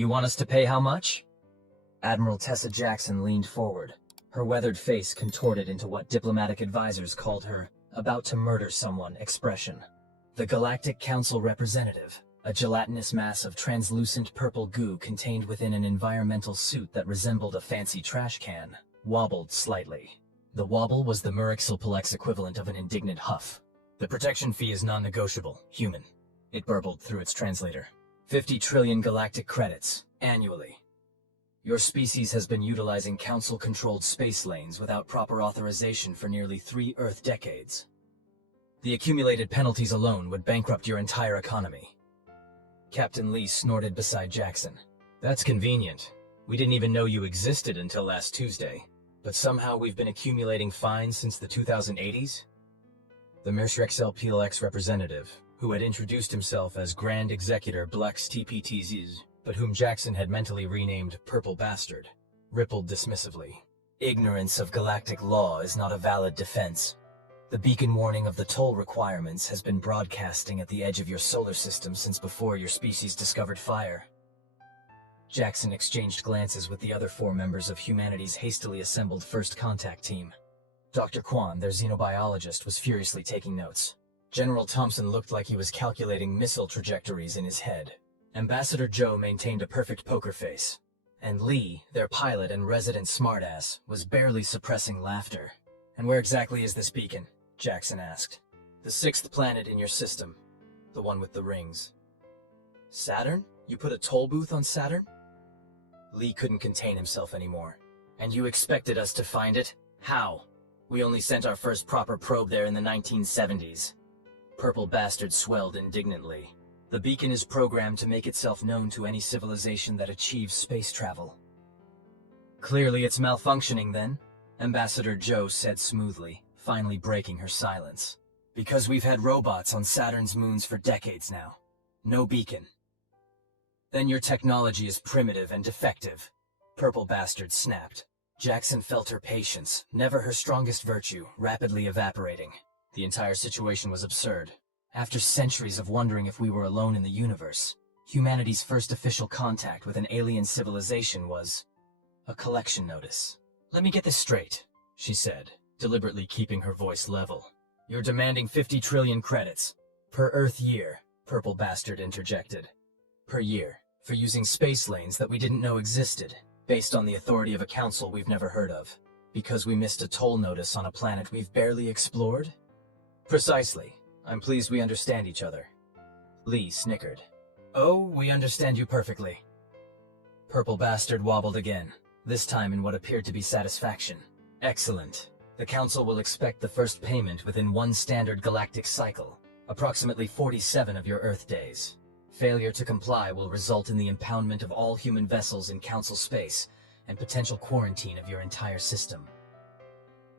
You want us to pay how much? Admiral Tessa Jackson leaned forward, her weathered face contorted into what diplomatic advisors called her about-to-murder-someone expression. The Galactic Council representative, a gelatinous mass of translucent purple goo contained within an environmental suit that resembled a fancy trash can, wobbled slightly. The wobble was the Murixilpalex equivalent of an indignant huff. The protection fee is non-negotiable, human. It burbled through its translator. 50 trillion galactic credits, annually. Your species has been utilizing Council-controlled space lanes without proper authorization for nearly 3 Earth decades. The accumulated penalties alone would bankrupt your entire economy. Captain Lee snorted beside Jackson. That's convenient. We didn't even know you existed until last Tuesday, but somehow we've been accumulating fines since the 2080s? The Murixilpalex representative, who had introduced himself as Grand Executor Blex TPTZs, but whom Jackson had mentally renamed Purple Bastard, rippled dismissively. Ignorance of galactic law is not a valid defense. The beacon warning of the toll requirements has been broadcasting at the edge of your solar system since before your species discovered fire. Jackson exchanged glances with the other 4 members of humanity's hastily assembled First Contact team. Dr. Kwan, their xenobiologist, was furiously taking notes. General Thompson looked like he was calculating missile trajectories in his head. Ambassador Joe maintained a perfect poker face. And Lee, their pilot and resident smartass, was barely suppressing laughter. "And where exactly is this beacon?" Jackson asked. "The 6th planet in your system. The one with the rings." "Saturn? You put a toll booth on Saturn?" Lee couldn't contain himself anymore. "And you expected us to find it? How? We only sent our first proper probe there in the 1970s. Purple Bastard swelled indignantly. "The beacon is programmed to make itself known to any civilization that achieves space travel." "Clearly it's malfunctioning then," Ambassador Joe said smoothly, finally breaking her silence. "Because we've had robots on Saturn's moons for decades now. No beacon." "Then your technology is primitive and defective," Purple Bastard snapped. Jackson felt her patience, never her strongest virtue, rapidly evaporating. The entire situation was absurd. After centuries of wondering if we were alone in the universe, humanity's first official contact with an alien civilization was a collection notice. "Let me get this straight," she said, deliberately keeping her voice level. "You're demanding 50 trillion credits. Per Earth year," Purple Bastard interjected. "Per year, for using space lanes that we didn't know existed, based on the authority of a council we've never heard of, because we missed a toll notice on a planet we've barely explored?" "Precisely. I'm pleased we understand each other." Lee snickered. "Oh, we understand you perfectly." Purple Bastard wobbled again, this time in what appeared to be satisfaction. "Excellent. The Council will expect the first payment within 1 standard galactic cycle, approximately 47 of your Earth days. Failure to comply will result in the impoundment of all human vessels in Council space and potential quarantine of your entire system."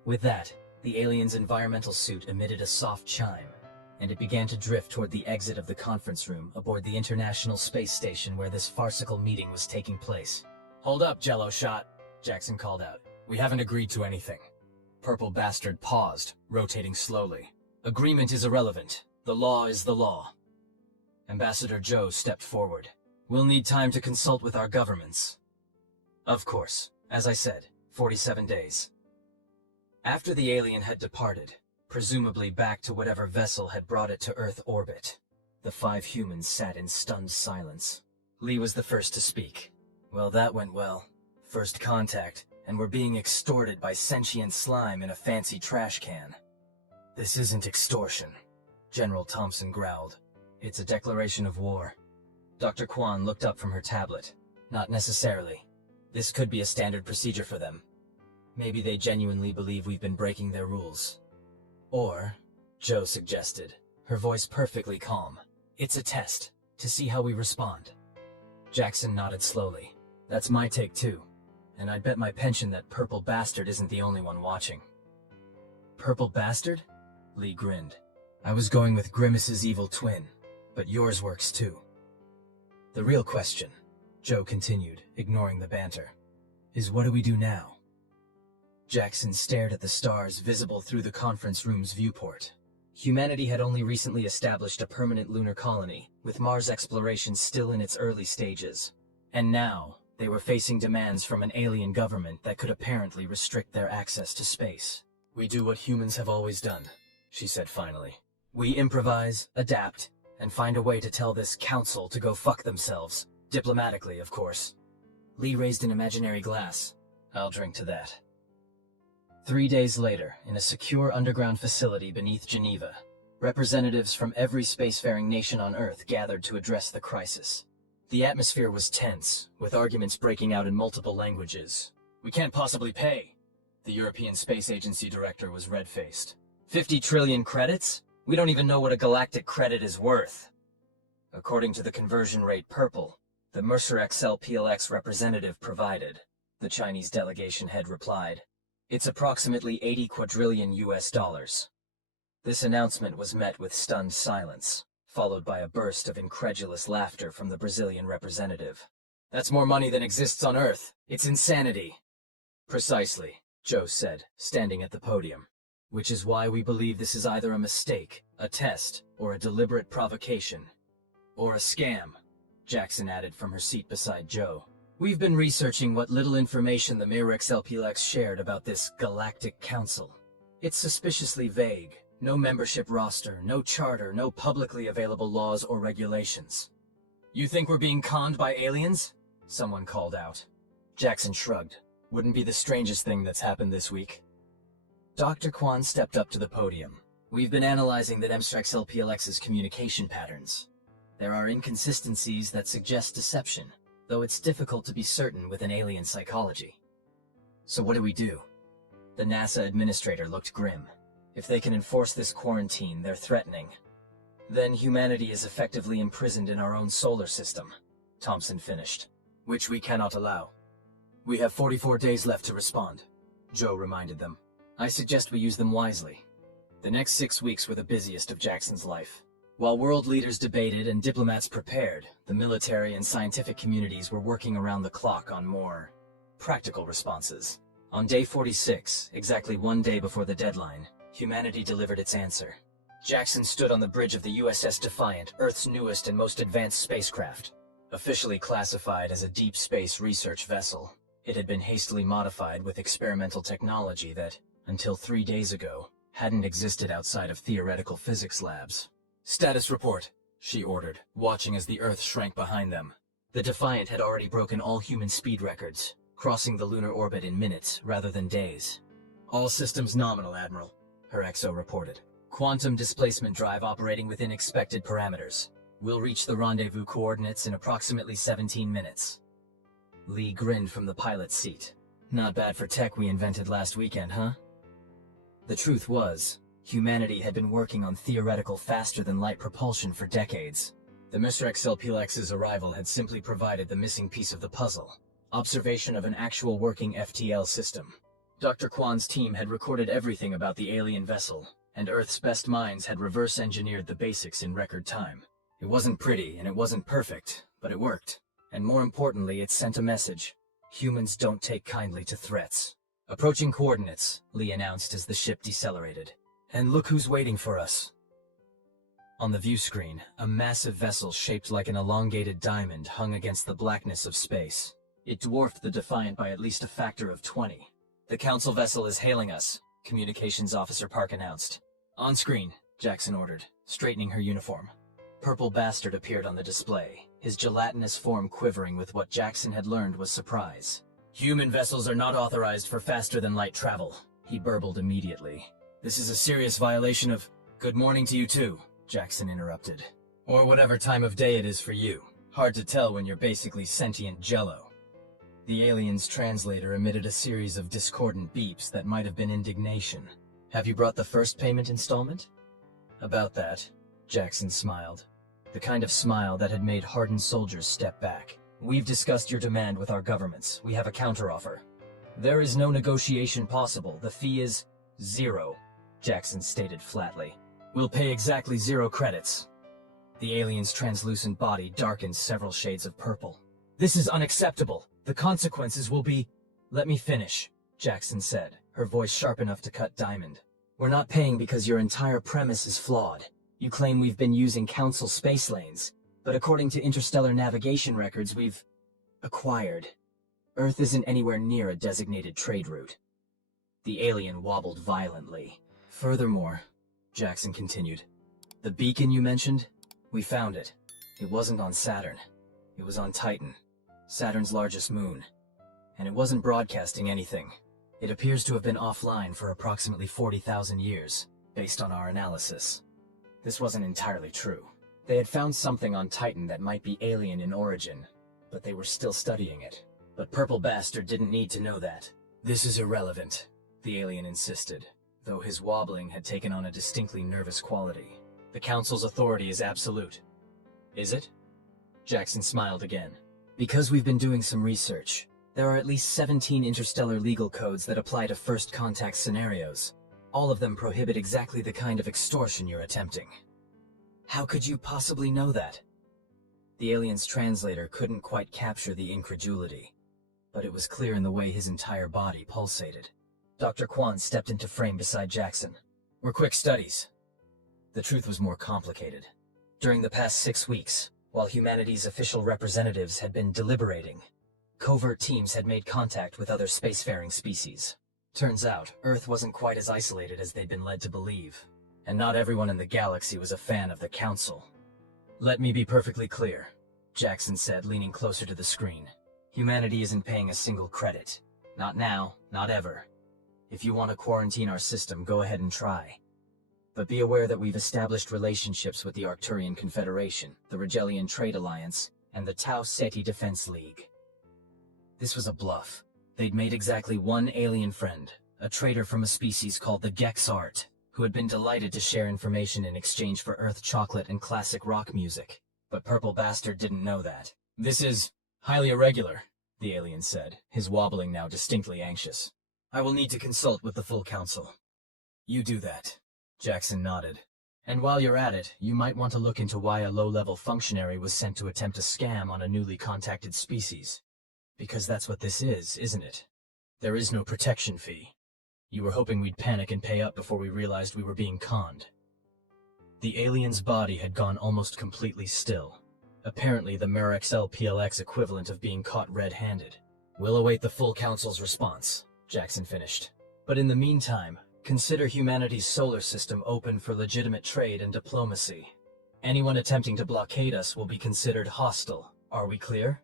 With that, the alien's environmental suit emitted a soft chime, and it began to drift toward the exit of the conference room aboard the International Space Station where this farcical meeting was taking place. "Hold up, Jello Shot," Jackson called out. "We haven't agreed to anything." Purple Bastard paused, rotating slowly. "Agreement is irrelevant. The law is the law." Ambassador Joe stepped forward. "We'll need time to consult with our governments." "Of course. As I said, 47 days. After the alien had departed, presumably back to whatever vessel had brought it to Earth orbit, the 5 humans sat in stunned silence. Lee was the first to speak. "Well, that went well. First contact, and we're being extorted by sentient slime in a fancy trash can." "This isn't extortion," General Thompson growled. "It's a declaration of war." Dr. Kwan looked up from her tablet. "Not necessarily. This could be a standard procedure for them. Maybe they genuinely believe we've been breaking their rules. Or," Joe suggested, her voice perfectly calm, "it's a test, to see how we respond." Jackson nodded slowly. "That's my take too, and I'd bet my pension that Purple Bastard isn't the only one watching." "Purple Bastard?" Lee grinned. "I was going with Grimace's evil twin, but yours works too." "The real question," Joe continued, ignoring the banter, "is what do we do now?" Jackson stared at the stars visible through the conference room's viewport. Humanity had only recently established a permanent lunar colony, with Mars exploration still in its early stages. And now, they were facing demands from an alien government that could apparently restrict their access to space. "We do what humans have always done," she said finally. "We improvise, adapt, and find a way to tell this council to go fuck themselves. Diplomatically, of course." Lee raised an imaginary glass. "I'll drink to that." 3 days later, in a secure underground facility beneath Geneva, representatives from every spacefaring nation on Earth gathered to address the crisis. The atmosphere was tense, with arguments breaking out in multiple languages. "We can't possibly pay." The European Space Agency director was red-faced. 50 trillion credits? We don't even know what a galactic credit is worth." According to the conversion rate purple, the Mercer XL PLX representative provided, the Chinese delegation head replied, "It's approximately 80 quadrillion US dollars. This announcement was met with stunned silence, followed by a burst of incredulous laughter from the Brazilian representative. "That's more money than exists on Earth. It's insanity." "Precisely," Joe said, standing at the podium. "Which is why we believe this is either a mistake, a test, or a deliberate provocation. Or a scam," Jackson added from her seat beside Joe. "We've been researching what little information the Mirrex LPLX shared about this Galactic Council. It's suspiciously vague. No membership roster, no charter, no publicly available laws or regulations." "You think we're being conned by aliens?" someone called out. Jackson shrugged. "Wouldn't be the strangest thing that's happened this week." Dr. Kwan stepped up to the podium. "We've been analyzing the Nemstrax LPLX's communication patterns. There are inconsistencies that suggest deception, though it's difficult to be certain with an alien psychology." "So what do we do?" The NASA administrator looked grim. "If they can enforce this quarantine, they're threatening. Then humanity is effectively imprisoned in our own solar system," Thompson finished. "Which we cannot allow." "We have 44 days left to respond," Joe reminded them. "I suggest we use them wisely." The next 6 weeks were the busiest of Jackson's life. While world leaders debated and diplomats prepared, the military and scientific communities were working around the clock on more practical responses. On day 46, exactly 1 day before the deadline, humanity delivered its answer. Jackson stood on the bridge of the USS Defiant, Earth's newest and most advanced spacecraft. Officially classified as a deep space research vessel, it had been hastily modified with experimental technology that, until 3 days ago, hadn't existed outside of theoretical physics labs. "Status report," she ordered, watching as the Earth shrank behind them. The Defiant had already broken all human speed records, crossing the lunar orbit in minutes rather than days. "All systems nominal, Admiral," her XO reported. "Quantum displacement drive operating within expected parameters. We'll reach the rendezvous coordinates in approximately 17 minutes. Lee grinned from the pilot's seat. "Not bad for tech we invented last weekend, huh?" The truth was, humanity had been working on theoretical faster-than-light propulsion for decades. The Mr. XLPLX's arrival had simply provided the missing piece of the puzzle: observation of an actual working FTL system. Dr. Kwan's team had recorded everything about the alien vessel, and Earth's best minds had reverse-engineered the basics in record time. It wasn't pretty, and it wasn't perfect, but it worked. And more importantly, it sent a message. Humans don't take kindly to threats. "Approaching coordinates," Lee announced as the ship decelerated. "And look who's waiting for us." On the view screen, a massive vessel shaped like an elongated diamond hung against the blackness of space. It dwarfed the Defiant by at least a factor of 20. "The Council vessel is hailing us," Communications Officer Park announced. "On screen," Jackson ordered, straightening her uniform. Purple Bastard appeared on the display, his gelatinous form quivering with what Jackson had learned was surprise. "Human vessels are not authorized for faster-than-light travel," he burbled immediately. "This is a serious violation of—" "Good morning to you too," Jackson interrupted. "Or whatever time of day it is for you. Hard to tell when you're basically sentient jello." The alien's translator emitted a series of discordant beeps that might have been indignation. "Have you brought the first payment installment?" "About that," Jackson smiled. The kind of smile that had made hardened soldiers step back. "We've discussed your demand with our governments. We have a counteroffer." "There is no negotiation possible. The fee is 0, Jackson stated flatly. "We'll pay exactly 0 credits." The alien's translucent body darkened several shades of purple. "This is unacceptable. The consequences will be—" "Let me finish," Jackson said, her voice sharp enough to cut diamond. "We're not paying because your entire premise is flawed. You claim we've been using Council space lanes, but according to interstellar navigation records, we've—" Acquired. Earth isn't anywhere near a designated trade route. The alien wobbled violently. Furthermore, Jackson continued, the beacon you mentioned? We found it. It wasn't on Saturn. It was on Titan, Saturn's largest moon. And it wasn't broadcasting anything. It appears to have been offline for approximately 40,000 years, based on our analysis. This wasn't entirely true. They had found something on Titan that might be alien in origin, but they were still studying it. But Purple Bastard didn't need to know that. This is irrelevant, the alien insisted, though his wobbling had taken on a distinctly nervous quality. The Council's authority is absolute. Is it? Jackson smiled again. Because we've been doing some research, there are at least 17 interstellar legal codes that apply to first contact scenarios. All of them prohibit exactly the kind of extortion you're attempting. How could you possibly know that? The alien's translator couldn't quite capture the incredulity, but it was clear in the way his entire body pulsated. Dr. Kwan stepped into frame beside Jackson. We're quick studies. The truth was more complicated. During the past 6 weeks, while humanity's official representatives had been deliberating, covert teams had made contact with other spacefaring species. Turns out, Earth wasn't quite as isolated as they'd been led to believe, and not everyone in the galaxy was a fan of the Council. Let me be perfectly clear, Jackson said, leaning closer to the screen. Humanity isn't paying a single credit. Not now, not ever. If you want to quarantine our system, go ahead and try. But be aware that we've established relationships with the Arcturian Confederation, the Rigelian Trade Alliance, and the Tau Ceti Defense League. This was a bluff. They'd made exactly one alien friend, a traitor from a species called the Gexart, who had been delighted to share information in exchange for Earth chocolate and classic rock music. But Purple Bastard didn't know that. This is highly irregular, the alien said, his wobbling now distinctly anxious. I will need to consult with the full council. You do that. Jackson nodded. And while you're at it, you might want to look into why a low-level functionary was sent to attempt a scam on a newly contacted species. Because that's what this is, isn't it? There is no protection fee. You were hoping we'd panic and pay up before we realized we were being conned. The alien's body had gone almost completely still. Apparently the Murexl PLX equivalent of being caught red-handed. We'll await the full council's response, Jackson finished. But in the meantime, consider humanity's solar system open for legitimate trade and diplomacy. Anyone attempting to blockade us will be considered hostile. Are we clear?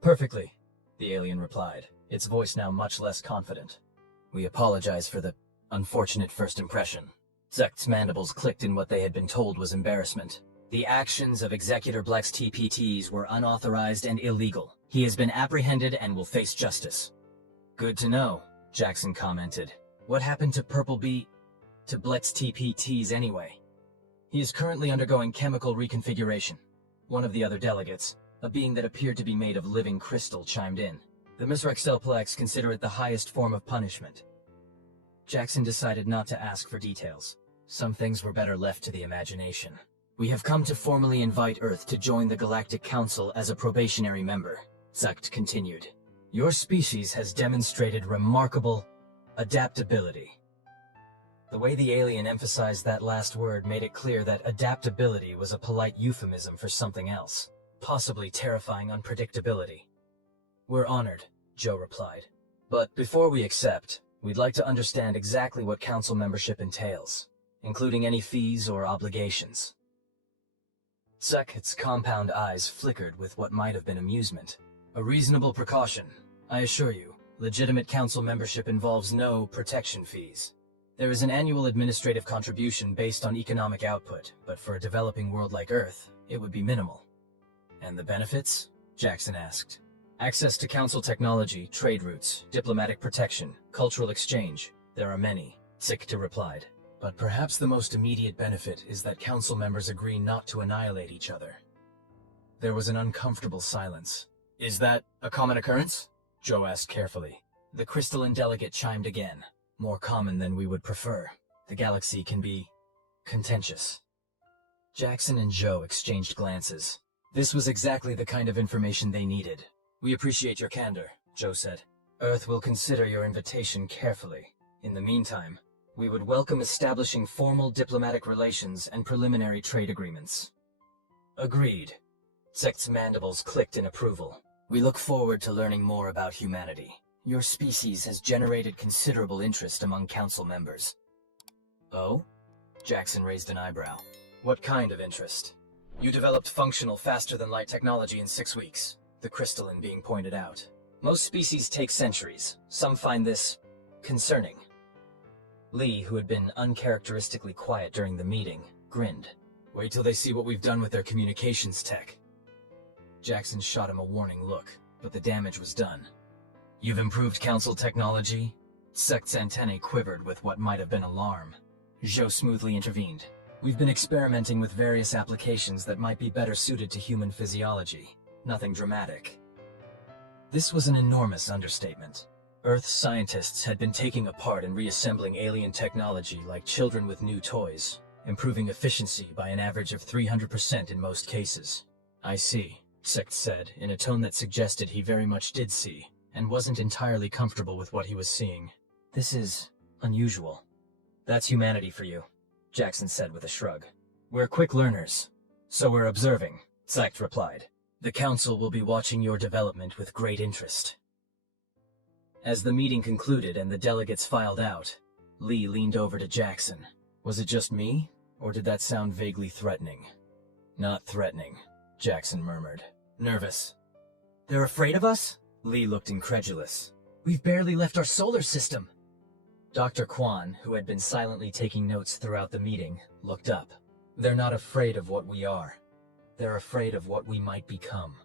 Perfectly, the alien replied, its voice now much less confident. We apologize for the unfortunate first impression. Zekt's mandibles clicked in what they had been told was embarrassment. The actions of Executor Bleck's TPTs were unauthorized and illegal. He has been apprehended and will face justice. Good to know, Jackson commented. What happened to to Bleck's TPTs anyway? He is currently undergoing chemical reconfiguration. One of the other delegates, a being that appeared to be made of living crystal, chimed in. The Misrextel Plex consider it the highest form of punishment. Jackson decided not to ask for details. Some things were better left to the imagination. We have come to formally invite Earth to join the Galactic Council as a probationary member, Zekt continued. Your species has demonstrated remarkable adaptability. The way the alien emphasized that last word made it clear that adaptability was a polite euphemism for something else, possibly terrifying unpredictability. We're honored, Joe replied. But before we accept, we'd like to understand exactly what council membership entails, including any fees or obligations. Zek's compound eyes flickered with what might have been amusement. A reasonable precaution, I assure you. Legitimate council membership involves no protection fees. There is an annual administrative contribution based on economic output, but for a developing world like Earth, it would be minimal. And the benefits? Jackson asked. Access to council technology, trade routes, diplomatic protection, cultural exchange. There are many, Zekta replied. But perhaps the most immediate benefit is that council members agree not to annihilate each other. There was an uncomfortable silence. Is that a common occurrence? Joe asked carefully. The crystalline delegate chimed again. More common than we would prefer. The galaxy can be contentious. Jackson and Joe exchanged glances. This was exactly the kind of information they needed. We appreciate your candor, Joe said. Earth will consider your invitation carefully. In the meantime, we would welcome establishing formal diplomatic relations and preliminary trade agreements. Agreed. Zekt's mandibles clicked in approval. We look forward to learning more about humanity. Your species has generated considerable interest among council members. Oh? Jackson raised an eyebrow. What kind of interest? You developed functional faster-than-light technology in 6 weeks, the crystalline being pointed out. Most species take centuries. Some find this concerning. Lee, who had been uncharacteristically quiet during the meeting, grinned. Wait till they see what we've done with their communications tech. Jackson shot him a warning look, but the damage was done. You've improved council technology? Sect's antennae quivered with what might have been alarm. Zhou smoothly intervened. We've been experimenting with various applications that might be better suited to human physiology. Nothing dramatic. This was an enormous understatement. Earth's scientists had been taking apart and reassembling alien technology like children with new toys, improving efficiency by an average of 300% in most cases. I see, Sect said, in a tone that suggested he very much did see, and wasn't entirely comfortable with what he was seeing. This is unusual. That's humanity for you, Jackson said with a shrug. We're quick learners, so we're observing, Sect replied. The council will be watching your development with great interest. As the meeting concluded and the delegates filed out, Lee leaned over to Jackson. Was it just me, or did that sound vaguely threatening? Not threatening, Jackson murmured. Nervous. They're afraid of us? Lee looked incredulous. We've barely left our solar system. Dr. Kwan, who had been silently taking notes throughout the meeting, looked up. They're not afraid of what we are. They're afraid of what we might become.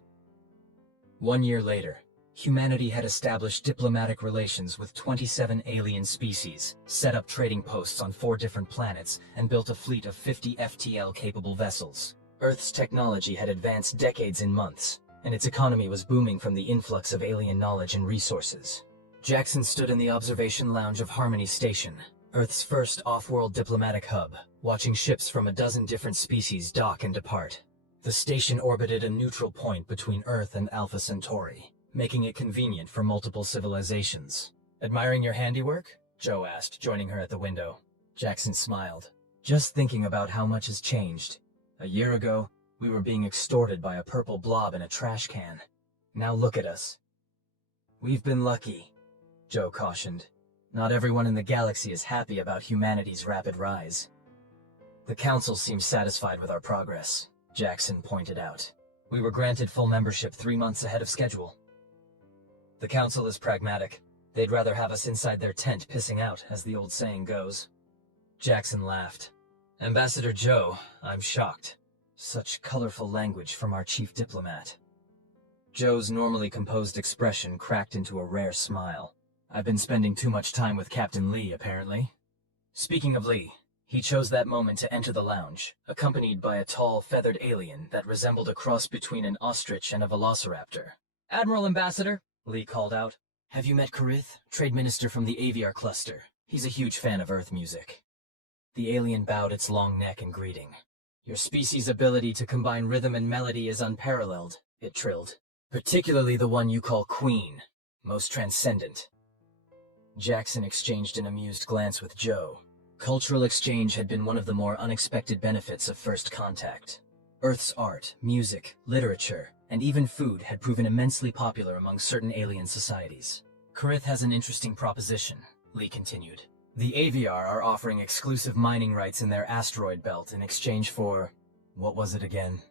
1 year later, humanity had established diplomatic relations with 27 alien species, set up trading posts on 4 different planets, and built a fleet of 50 FTL-capable vessels. Earth's technology had advanced decades in months, and its economy was booming from the influx of alien knowledge and resources. Jackson stood in the observation lounge of Harmony Station, Earth's first off-world diplomatic hub, watching ships from a dozen different species dock and depart. The station orbited a neutral point between Earth and Alpha Centauri, making it convenient for multiple civilizations. Admiring your handiwork? Joe asked, joining her at the window. Jackson smiled. Just thinking about how much has changed. A year ago, we were being extorted by a purple blob in a trash can. Now look at us. We've been lucky, Joe cautioned. Not everyone in the galaxy is happy about humanity's rapid rise. The Council seems satisfied with our progress, Jackson pointed out. We were granted full membership 3 months ahead of schedule. The Council is pragmatic. They'd rather have us inside their tent pissing out, as the old saying goes. Jackson laughed. Ambassador Joe, I'm shocked. Such colorful language from our chief diplomat. Joe's normally composed expression cracked into a rare smile. I've been spending too much time with Captain Lee, apparently. Speaking of Lee, he chose that moment to enter the lounge, accompanied by a tall, feathered alien that resembled a cross between an ostrich and a velociraptor. Admiral Ambassador, Lee called out. Have you met Karith, Trade Minister from the Aviar Cluster? He's a huge fan of Earth music. The alien bowed its long neck in greeting. Your species' ability to combine rhythm and melody is unparalleled, it trilled. Particularly the one you call Queen. Most transcendent. Jackson exchanged an amused glance with Joe. Cultural exchange had been one of the more unexpected benefits of first contact. Earth's art, music, literature, and even food had proven immensely popular among certain alien societies. Karith has an interesting proposition, Lee continued. The Aviar are offering exclusive mining rights in their asteroid belt in exchange for... what was it again?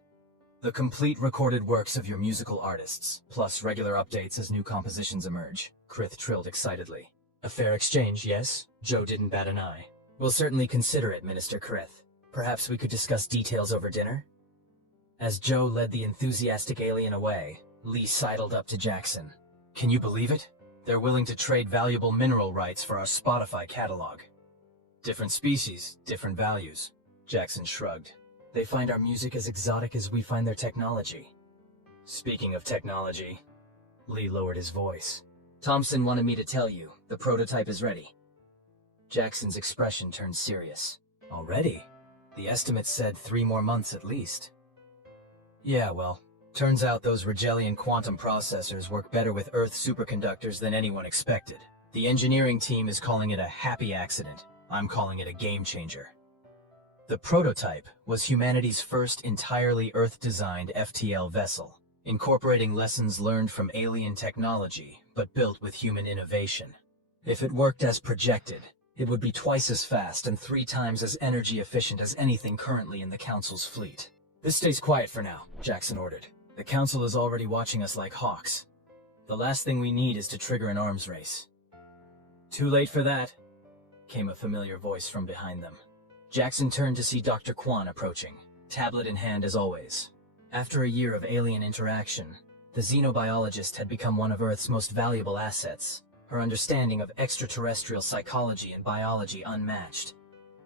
The complete recorded works of your musical artists, plus regular updates as new compositions emerge, Karith trilled excitedly. A fair exchange, yes? Joe didn't bat an eye. We'll certainly consider it, Minister Karith. Perhaps we could discuss details over dinner? As Joe led the enthusiastic alien away, Lee sidled up to Jackson. Can you believe it? They're willing to trade valuable mineral rights for our Spotify catalog. Different species, different values. Jackson shrugged. They find our music as exotic as we find their technology. Speaking of technology, Lee lowered his voice. Thompson wanted me to tell you, the prototype is ready. Jackson's expression turned serious. Already? The estimates said 3 more months at least. Yeah, well, turns out those Rigelian quantum processors work better with Earth superconductors than anyone expected. The engineering team is calling it a happy accident. I'm calling it a game changer. The prototype was humanity's first entirely Earth-designed FTL vessel. incorporating lessons learned from alien technology, but built with human innovation. If it worked as projected, it would be twice as fast and 3 times as energy efficient as anything currently in the Council's fleet. This stays quiet for now, Jackson ordered. The Council is already watching us like hawks. The last thing we need is to trigger an arms race. Too late for that, came a familiar voice from behind them. Jackson turned to see Dr. Kwan approaching, tablet in hand as always. After a year of alien interaction, the xenobiologist had become one of Earth's most valuable assets, her understanding of extraterrestrial psychology and biology unmatched.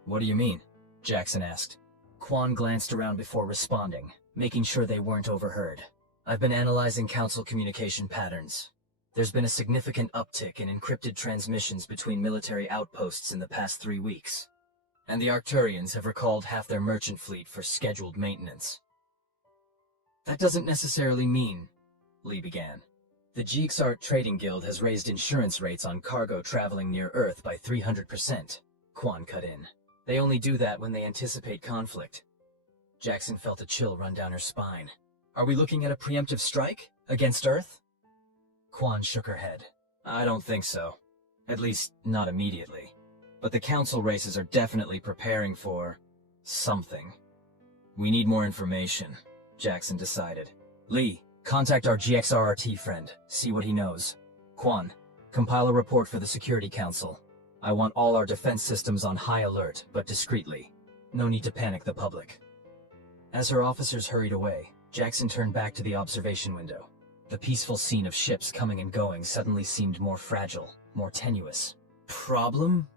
What do you mean? Jackson asked. Kwan glanced around before responding, making sure they weren't overheard. I've been analyzing Council communication patterns. There's been a significant uptick in encrypted transmissions between military outposts in the past 3 weeks, and the Arcturians have recalled half their merchant fleet for scheduled maintenance. That doesn't necessarily mean, Lee began. The Geeksart Trading Guild has raised insurance rates on cargo traveling near Earth by 300%, Kwan cut in. They only do that when they anticipate conflict. Jackson felt a chill run down her spine. Are we looking at a preemptive strike? Against Earth? Kwan shook her head. I don't think so. At least, not immediately. But the Council races are definitely preparing for something. We need more information, Jackson decided. Lee, contact our GXRRT friend, see what he knows. Kwan, compile a report for the Security Council. I want all our defense systems on high alert, but discreetly. No need to panic the public. As her officers hurried away, Jackson turned back to the observation window. The peaceful scene of ships coming and going suddenly seemed more fragile, more tenuous. Problem?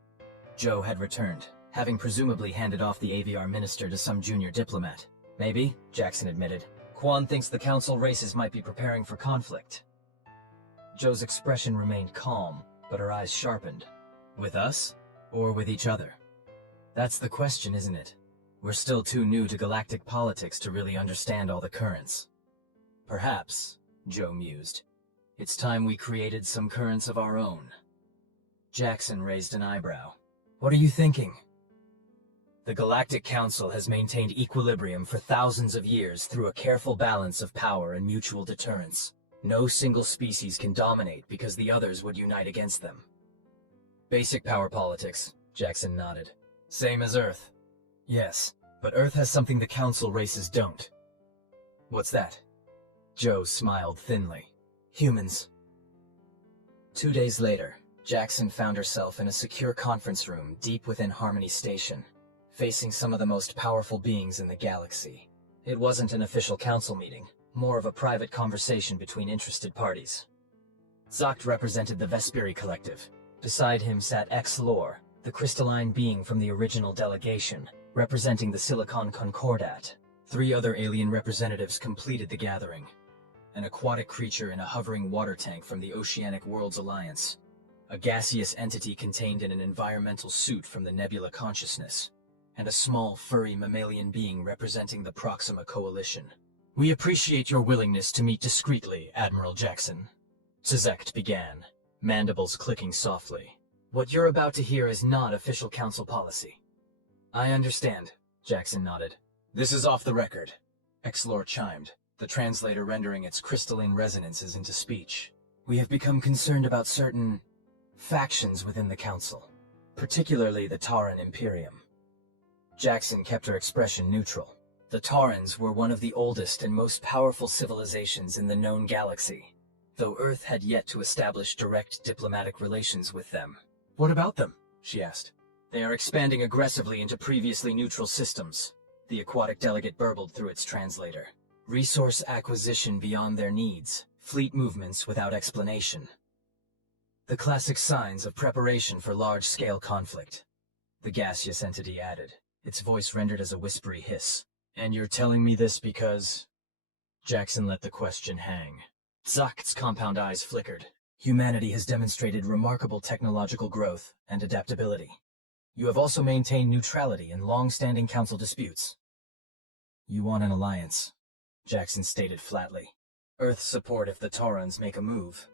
Joe had returned, having presumably handed off the AVR minister to some junior diplomat. Maybe, Jackson admitted. Kwan thinks the Council races might be preparing for conflict. Joe's expression remained calm, but her eyes sharpened. With us? Or with each other? That's the question, isn't it? We're still too new to galactic politics to really understand all the currents. Perhaps, Joe mused, it's time we created some currents of our own. Jackson raised an eyebrow. What are you thinking? The Galactic Council has maintained equilibrium for thousands of years through a careful balance of power and mutual deterrence. No single species can dominate because the others would unite against them. Basic power politics, Jackson nodded. Same as Earth. Yes, but Earth has something the Council races don't. What's that? Joe smiled thinly. Humans. 2 days later, Jackson found herself in a secure conference room deep within Harmony Station, facing some of the most powerful beings in the galaxy. It wasn't an official council meeting, more of a private conversation between interested parties. Zocht represented the Vesperi Collective. Beside him sat X-Lor, the crystalline being from the original delegation, representing the Silicon Concordat. 3 other alien representatives completed the gathering. An aquatic creature in a hovering water tank from the Oceanic Worlds Alliance. A gaseous entity contained in an environmental suit from the Nebula Consciousness. And a small, furry mammalian being representing the Proxima Coalition. We appreciate your willingness to meet discreetly, Admiral Jackson. Zecht began, mandibles clicking softly. What you're about to hear is not official council policy. I understand, Jackson nodded. This is off the record, X-Lor chimed, the translator rendering its crystalline resonances into speech. We have become concerned about certain factions within the council, particularly the Tauran Imperium. Jackson kept her expression neutral. The Taurans were one of the oldest and most powerful civilizations in the known galaxy, though Earth had yet to establish direct diplomatic relations with them. What about them? She asked. They are expanding aggressively into previously neutral systems, the aquatic delegate burbled through its translator. Resource acquisition beyond their needs, fleet movements without explanation. The classic signs of preparation for large-scale conflict, the gaseous entity added, its voice rendered as a whispery hiss. And you're telling me this because... Jackson let the question hang. Zocht's compound eyes flickered. Humanity has demonstrated remarkable technological growth and adaptability. You have also maintained neutrality in long-standing council disputes. You want an alliance, Jackson stated flatly. Earth's support if the Taurans make a move.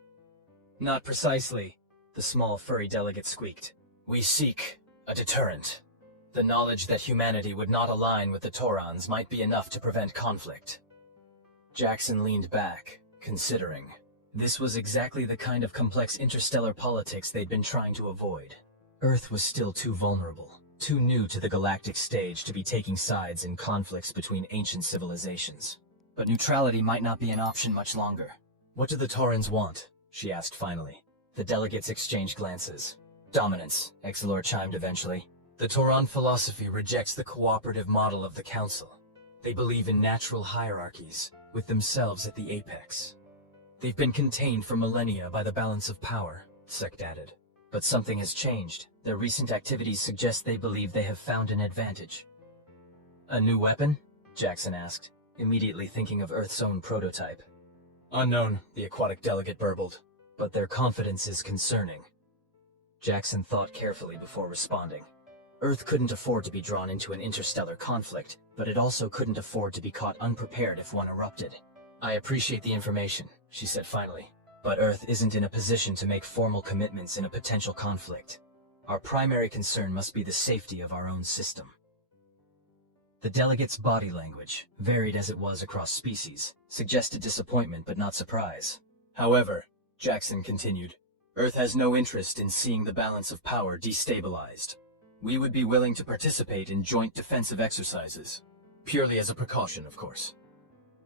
Not precisely, the small furry delegate squeaked. We seek a deterrent. The knowledge that humanity would not align with the Taurans might be enough to prevent conflict. Jackson leaned back, considering. This was exactly the kind of complex interstellar politics they'd been trying to avoid. Earth was still too vulnerable, too new to the galactic stage to be taking sides in conflicts between ancient civilizations. But neutrality might not be an option much longer. "What do the Taurans want?" she asked finally. The delegates exchanged glances. "Dominance," Exilor chimed eventually. "The Tauran philosophy rejects the cooperative model of the Council. They believe in natural hierarchies, with themselves at the apex. They've been contained for millennia by the balance of power," Sect added. "But something has changed. Their recent activities suggest they believe they have found an advantage." "A new weapon?" Jackson asked, immediately thinking of Earth's own prototype. "Unknown," the aquatic delegate burbled. "But their confidence is concerning." Jackson thought carefully before responding. Earth couldn't afford to be drawn into an interstellar conflict, but it also couldn't afford to be caught unprepared if one erupted. "I appreciate the information," she said finally, "but Earth isn't in a position to make formal commitments in a potential conflict. Our primary concern must be the safety of our own system." The delegate's body language, varied as it was across species, suggested disappointment but not surprise. "However," Jackson continued, "Earth has no interest in seeing the balance of power destabilized. We would be willing to participate in joint defensive exercises, purely as a precaution, of course."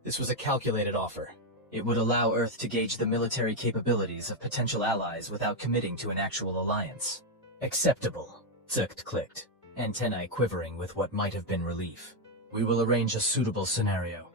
This was a calculated offer. It would allow Earth to gauge the military capabilities of potential allies without committing to an actual alliance. "Acceptable," Zucht clicked, antennae quivering with what might have been relief. "We will arrange a suitable scenario."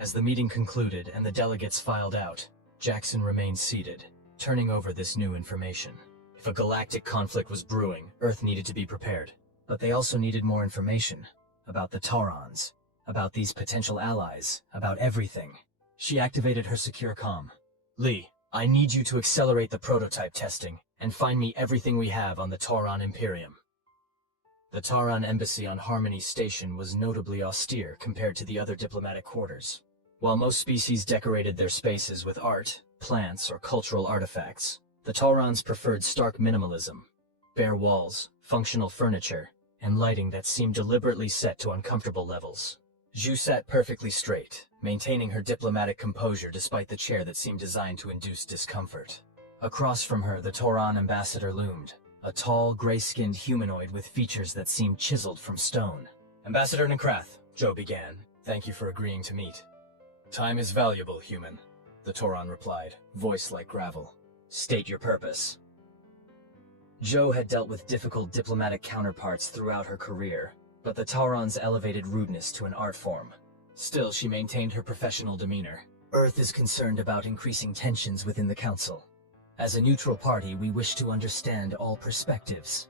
As the meeting concluded and the delegates filed out, Jackson remained seated, turning over this new information. If a galactic conflict was brewing, Earth needed to be prepared. But they also needed more information about the Taurans, about these potential allies, about everything. She activated her secure comm. "Lee, I need you to accelerate the prototype testing and find me everything we have on the Tauran Imperium." The Tauran embassy on Harmony Station was notably austere compared to the other diplomatic quarters. While most species decorated their spaces with art, plants, or cultural artifacts, the Taurans preferred stark minimalism, bare walls, functional furniture, and lighting that seemed deliberately set to uncomfortable levels. Zhu sat perfectly straight, maintaining her diplomatic composure despite the chair that seemed designed to induce discomfort. Across from her, the Tauran ambassador loomed, a tall, gray-skinned humanoid with features that seemed chiseled from stone. "Ambassador Nekrath," Zhou began, "thank you for agreeing to meet." "Time is valuable, human," the Tauran replied, voice like gravel. "State your purpose." Zhou had dealt with difficult diplomatic counterparts throughout her career, but the Tauran's elevated rudeness to an art form. Still, she maintained her professional demeanor. "Earth is concerned about increasing tensions within the Council. As a neutral party, we wish to understand all perspectives."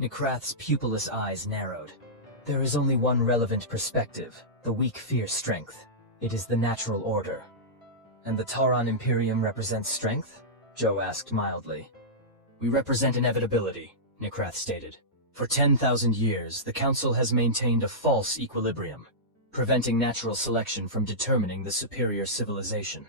Nekrath's pupilless eyes narrowed. "There is only one relevant perspective. The weak fear strength. It is the natural order." "And the Tauran Imperium represents strength?" Zhou asked mildly. "We represent inevitability," Nekrath stated. "For 10,000 years, the Council has maintained a false equilibrium, preventing natural selection from determining the superior civilization.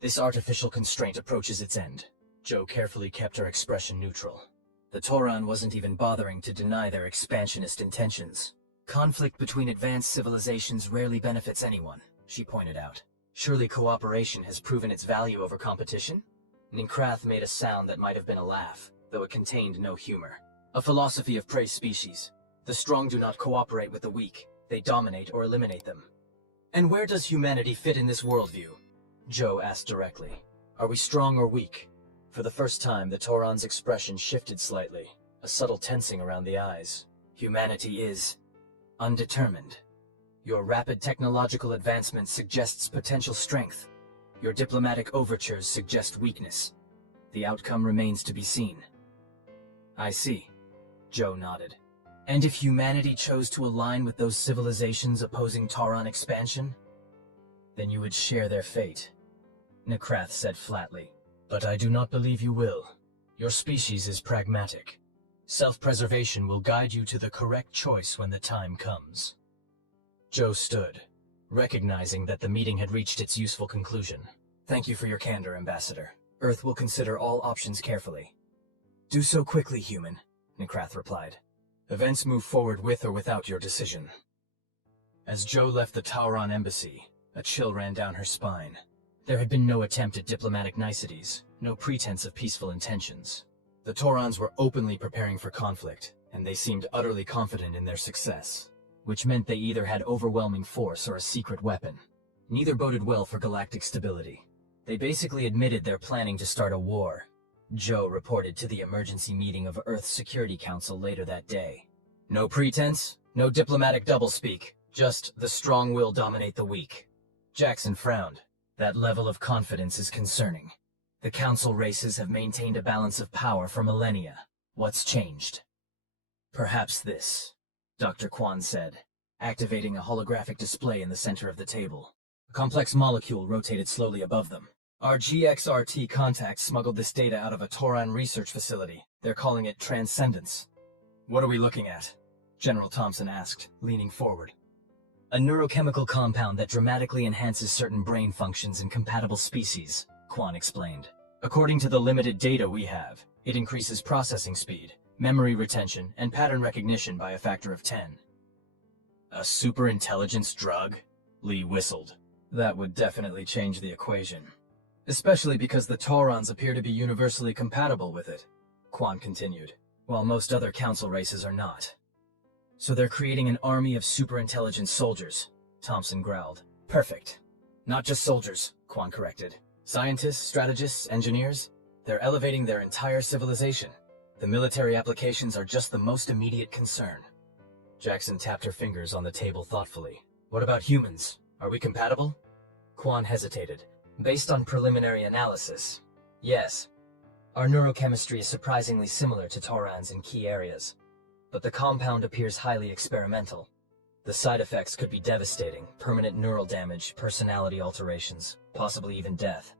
This artificial constraint approaches its end." Zhou carefully kept her expression neutral. The Tauran wasn't even bothering to deny their expansionist intentions. "Conflict between advanced civilizations rarely benefits anyone," she pointed out. "Surely cooperation has proven its value over competition?" Nekrath made a sound that might have been a laugh, though it contained no humor. "A philosophy of prey species. The strong do not cooperate with the weak. They dominate or eliminate them." "And where does humanity fit in this worldview?" Zhou asked directly. "Are we strong or weak?" For the first time, the Tauran's expression shifted slightly, a subtle tensing around the eyes. "Humanity is undetermined. Your rapid technological advancement suggests potential strength. Your diplomatic overtures suggest weakness. The outcome remains to be seen." "I see," Zhou nodded. "And if humanity chose to align with those civilizations opposing Tauran expansion, then you would share their fate," Nekrath said flatly. "But I do not believe you will. Your species is pragmatic. Self-preservation will guide you to the correct choice when the time comes." Zhou stood, recognizing that the meeting had reached its useful conclusion. "Thank you for your candor, Ambassador. Earth will consider all options carefully." "Do so quickly, human," Nekrath replied. "Events move forward with or without your decision." As Zhou left the Tauran embassy, A chill ran down her spine. There had been no attempt at diplomatic niceties, no pretense of peaceful intentions. The Taurons were openly preparing for conflict, and they seemed utterly confident in their success, which meant they either had overwhelming force or a secret weapon. Neither boded well for galactic stability. They basically admitted they're planning to start a war. Joe reported to the emergency meeting of Earth's Security Council later that day. No pretense, no diplomatic doublespeak, just the strong will dominate the weak. Jackson frowned. That level of confidence is concerning. The Council races have maintained a balance of power for millennia. What's changed? Perhaps this, Dr. Kwan said, activating a holographic display in the center of the table. A complex molecule rotated slowly above them. Our GXRT contacts smuggled this data out of a Tauron research facility. They're calling it transcendence. What are we looking at? General Thompson asked, leaning forward. A neurochemical compound that dramatically enhances certain brain functions in compatible species, Kwan explained. According to the limited data we have, it increases processing speed, memory retention, and pattern recognition by a factor of 10. A superintelligence drug? Lee whistled. That would definitely change the equation. Especially because the Taurons appear to be universally compatible with it, Kwan continued, while most other council races are not. So they're creating an army of superintelligent soldiers, Thompson growled. Perfect. Not just soldiers, Kwan corrected. Scientists, strategists, engineers, they're elevating their entire civilization. The military applications are just the most immediate concern. Jackson tapped her fingers on the table thoughtfully. What about humans? Are we compatible? Kwan hesitated. Based on preliminary analysis, yes. Our neurochemistry is surprisingly similar to Taurons in key areas, but the compound appears highly experimental. The side effects could be devastating: permanent neural damage, personality alterations, possibly even death.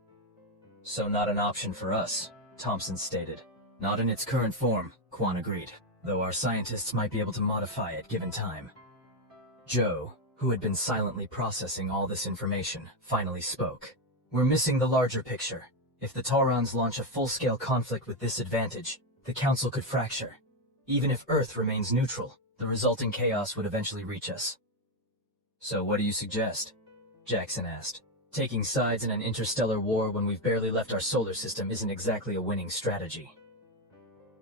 So not an option for us, Thompson stated. Not in its current form, Kwan agreed, though our scientists might be able to modify it given time. Joe, who had been silently processing all this information, finally spoke. We're missing the larger picture. If the Taurons launch a full-scale conflict with this advantage, the Council could fracture. Even if Earth remains neutral, the resulting chaos would eventually reach us. So what do you suggest? Jackson asked. Taking sides in an interstellar war when we've barely left our solar system isn't exactly a winning strategy.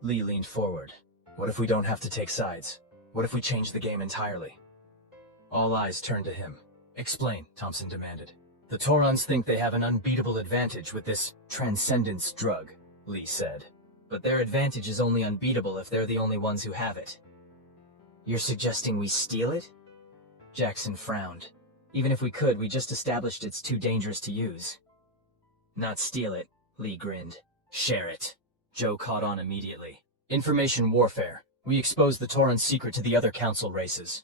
Lee leaned forward. What if we don't have to take sides? What if we change the game entirely? All eyes turned to him. Explain, Thompson demanded. The Taurons think they have an unbeatable advantage with this transcendence drug, Lee said. But their advantage is only unbeatable if they're the only ones who have it. You're suggesting we steal it? Jackson frowned. Even if we could, we just established it's too dangerous to use. Not steal it, Lee grinned. Share it. Joe caught on immediately. Information warfare. We expose the Tauron secret to the other council races.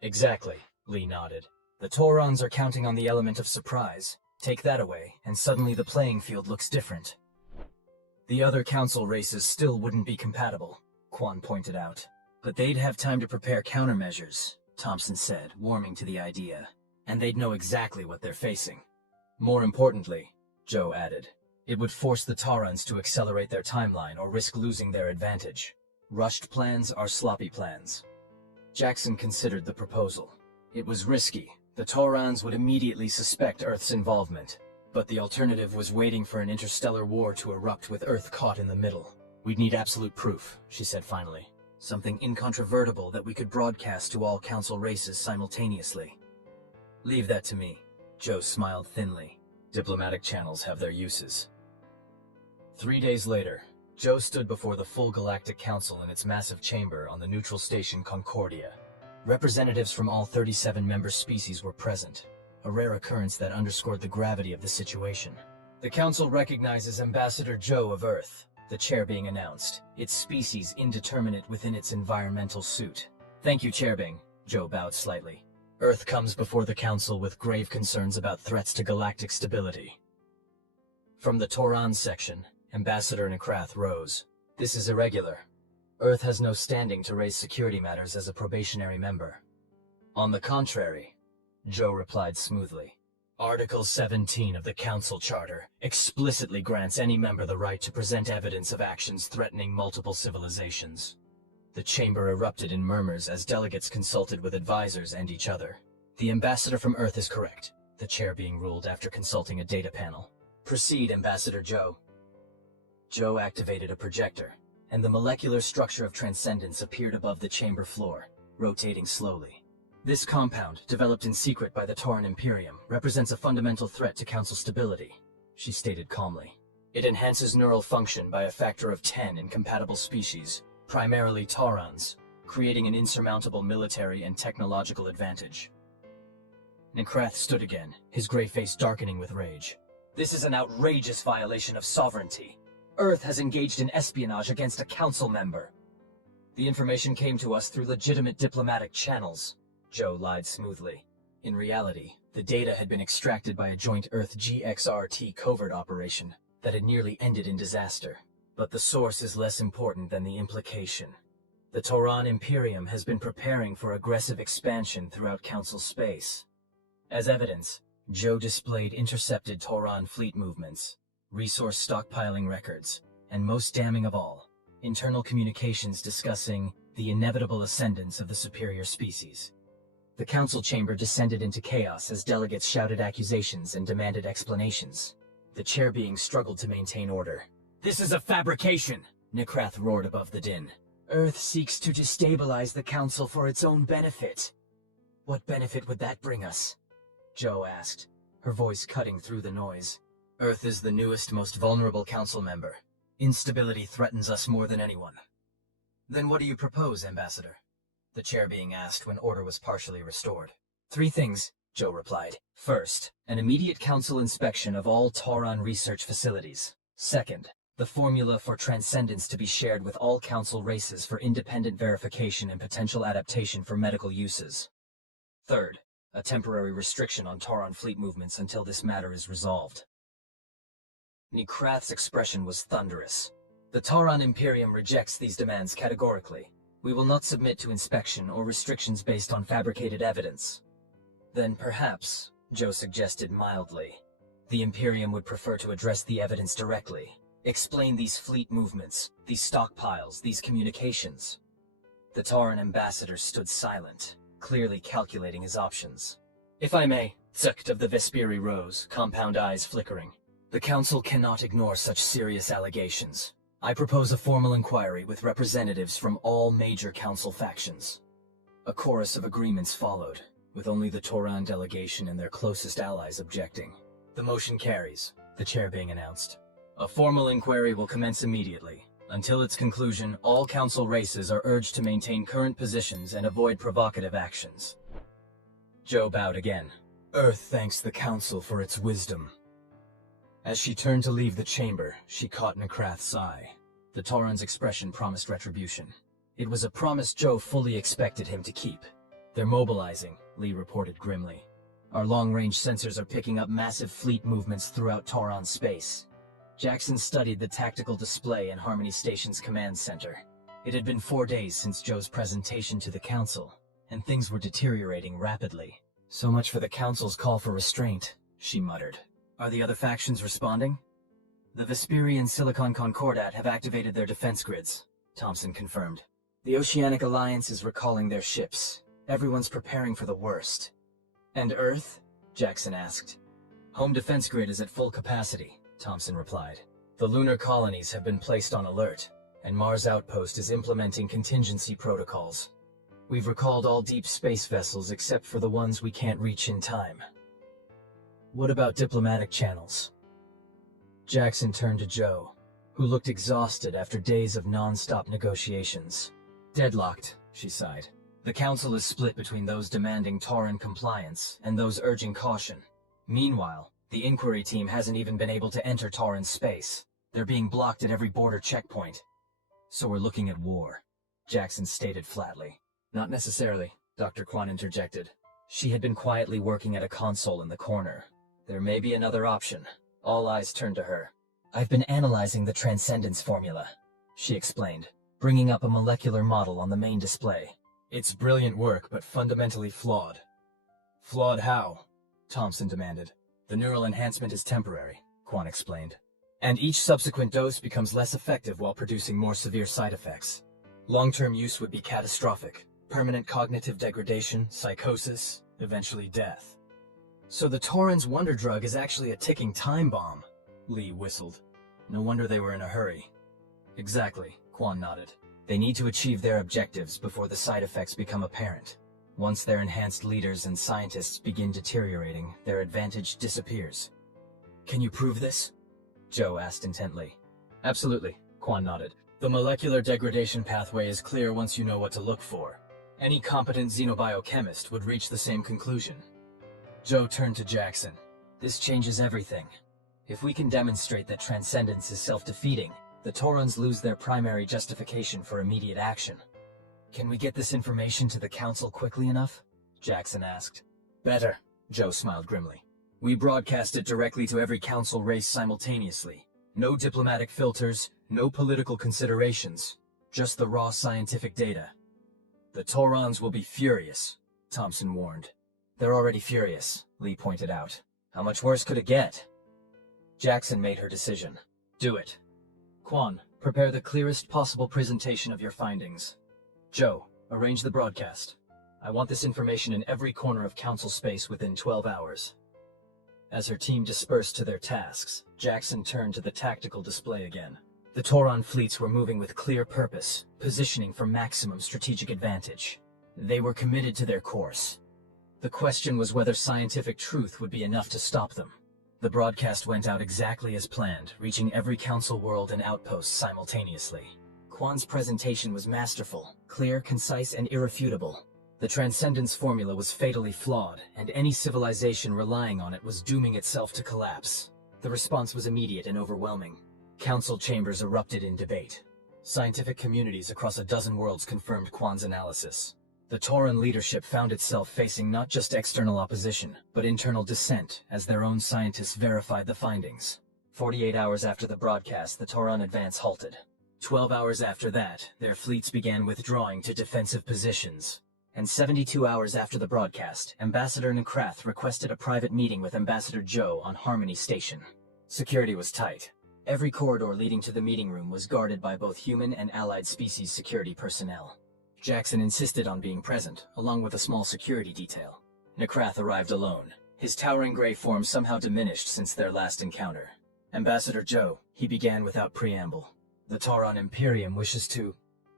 Exactly, Lee nodded. The Taurons are counting on the element of surprise. Take that away, and suddenly the playing field looks different. The other council races still wouldn't be compatible, Kwan pointed out. But they'd have time to prepare countermeasures, Thompson said, warming to the idea. And they'd know exactly what they're facing. More importantly, Joe added, it would force the Taurons to accelerate their timeline or risk losing their advantage. Rushed plans are sloppy plans. Jackson considered the proposal. It was risky. The Taurons would immediately suspect Earth's involvement. But the alternative was waiting for an interstellar war to erupt with Earth caught in the middle. We'd need absolute proof, she said finally. Something incontrovertible that we could broadcast to all council races simultaneously. Leave that to me, Joe smiled thinly. Diplomatic channels have their uses. 3 days later, Joe stood before the full Galactic Council in its massive chamber on the neutral station Concordia. Representatives from all 37 member species were present, a rare occurrence that underscored the gravity of the situation. The Council recognizes Ambassador Joe of Earth, the chair being announced, its species indeterminate within its environmental suit. Thank you, Chairbing, Joe bowed slightly. Earth comes before the Council with grave concerns about threats to galactic stability. From the Tauron section, Ambassador Nekrath rose. This is irregular. Earth has no standing to raise security matters as a probationary member. On the contrary, Joe replied smoothly. Article 17 of the Council Charter explicitly grants any member the right to present evidence of actions threatening multiple civilizations. The chamber erupted in murmurs as delegates consulted with advisors and each other. The ambassador from Earth is correct. the chair being ruled after consulting a data panel. Proceed, Ambassador Joe. Joe activated a projector, and the molecular structure of transcendence appeared above the chamber floor, rotating slowly. This compound, developed in secret by the Tauran Imperium, represents a fundamental threat to Council stability, she stated calmly. It enhances neural function by a factor of 10 in compatible species, primarily Taurans, creating an insurmountable military and technological advantage. Nekrath stood again, his gray face darkening with rage. This is an outrageous violation of sovereignty. Earth has engaged in espionage against a council member. The information came to us through legitimate diplomatic channels, Joe lied smoothly. In reality, the data had been extracted by a joint Earth GXRT covert operation that had nearly ended in disaster. But the source is less important than the implication. The Tauran Imperium has been preparing for aggressive expansion throughout Council space. As evidence, Joe displayed intercepted Tauran fleet movements, resource stockpiling records, and most damning of all, internal communications discussing the inevitable ascendance of the superior species. The council chamber descended into chaos as delegates shouted accusations and demanded explanations. The chair being struggled to maintain order. This is a fabrication, Nekrath roared above the din. Earth seeks to destabilize the council for its own benefit. What benefit would that bring us? Joe asked, her voice cutting through the noise. Earth is the newest, most vulnerable council member. Instability threatens us more than anyone. Then what do you propose, Ambassador? The chair being asked when order was partially restored. 3 things, Joe replied. First, an immediate council inspection of all Tauran research facilities. Second, the formula for transcendence to be shared with all council races for independent verification and potential adaptation for medical uses. Third, a temporary restriction on Tauran fleet movements until this matter is resolved. Nekrath's expression was thunderous. The Tauran Imperium rejects these demands categorically. We will not submit to inspection or restrictions based on fabricated evidence. Then perhaps, Joe suggested mildly, the Imperium would prefer to address the evidence directly. Explain these fleet movements, these stockpiles, these communications. The Tauran ambassador stood silent, clearly calculating his options. If I may, Zukt of the Vesperi rose, compound eyes flickering. The Council cannot ignore such serious allegations. I propose a formal inquiry with representatives from all major Council factions. A chorus of agreements followed, with only the Tauran delegation and their closest allies objecting. The motion carries, the chair being announced. A formal inquiry will commence immediately. Until its conclusion, all Council races are urged to maintain current positions and avoid provocative actions. Joe bowed again. Earth thanks the Council for its wisdom. As she turned to leave the chamber, she caught Nekrath's eye. The Tauran's expression promised retribution. It was a promise Joe fully expected him to keep. They're mobilizing, Lee reported grimly. Our long-range sensors are picking up massive fleet movements throughout Tauran space. Jackson studied the tactical display in Harmony Station's command center. It had been 4 days since Joe's presentation to the Council, and things were deteriorating rapidly. So much for the Council's call for restraint, she muttered. Are the other factions responding? The Vesperi and Silicon Concordat have activated their defense grids, Thompson confirmed. The Oceanic Alliance is recalling their ships. Everyone's preparing for the worst. And Earth? Jackson asked. Home defense grid is at full capacity, Thompson replied. The lunar colonies have been placed on alert, and Mars Outpost is implementing contingency protocols. We've recalled all deep space vessels except for the ones we can't reach in time. What about diplomatic channels? Jackson turned to Joe, who looked exhausted after days of non-stop negotiations. Deadlocked, she sighed. The Council is split between those demanding Tauran compliance and those urging caution. Meanwhile, the inquiry team hasn't even been able to enter Tauran space. They're being blocked at every border checkpoint. So we're looking at war, Jackson stated flatly. Not necessarily, Dr. Kwan interjected. She had been quietly working at a console in the corner. There may be another option. All eyes turned to her. I've been analyzing the transcendence formula, she explained, bringing up a molecular model on the main display. It's brilliant work, but fundamentally flawed. Flawed how? Thompson demanded. The neural enhancement is temporary, Kwan explained. And each subsequent dose becomes less effective while producing more severe side effects. Long-term use would be catastrophic. Permanent cognitive degradation, psychosis, eventually death. So the Tauran's wonder drug is actually a ticking time bomb, Lee whistled. No wonder they were in a hurry. Exactly, Quan nodded. They need to achieve their objectives before the side effects become apparent. Once their enhanced leaders and scientists begin deteriorating, their advantage disappears. Can you prove this? Joe asked intently. Absolutely, Quan nodded. The molecular degradation pathway is clear once you know what to look for. Any competent xenobiochemist would reach the same conclusion. Joe turned to Jackson. This changes everything. If we can demonstrate that transcendence is self-defeating, the Taurans lose their primary justification for immediate action. Can we get this information to the Council quickly enough? Jackson asked. Better, Joe smiled grimly. We broadcast it directly to every Council race simultaneously. No diplomatic filters, no political considerations, just the raw scientific data. The Taurans will be furious, Thompson warned. They're already furious, Lee pointed out. How much worse could it get? Jackson made her decision. Do it. Quan, prepare the clearest possible presentation of your findings. Joe, arrange the broadcast. I want this information in every corner of Council space within 12 hours. As her team dispersed to their tasks, Jackson turned to the tactical display again. The Tauran fleets were moving with clear purpose, positioning for maximum strategic advantage. They were committed to their course. The question was whether scientific truth would be enough to stop them. The broadcast went out exactly as planned, reaching every Council world and outpost simultaneously. Quan's presentation was masterful, clear, concise, and irrefutable. The Transcendence formula was fatally flawed, and any civilization relying on it was dooming itself to collapse. The response was immediate and overwhelming. Council chambers erupted in debate. Scientific communities across a dozen worlds confirmed Quan's analysis. The Tauran leadership found itself facing not just external opposition, but internal dissent, as their own scientists verified the findings. 48 hours after the broadcast, the Tauran advance halted. 12 hours after that, their fleets began withdrawing to defensive positions. And 72 hours after the broadcast, Ambassador Nekrath requested a private meeting with Ambassador Joe on Harmony Station. Security was tight. Every corridor leading to the meeting room was guarded by both human and allied species security personnel. Jackson insisted on being present, along with a small security detail. Nekrath arrived alone. His towering gray form somehow diminished since their last encounter. Ambassador Joe, he began without preamble. The Tauran Imperium wishes to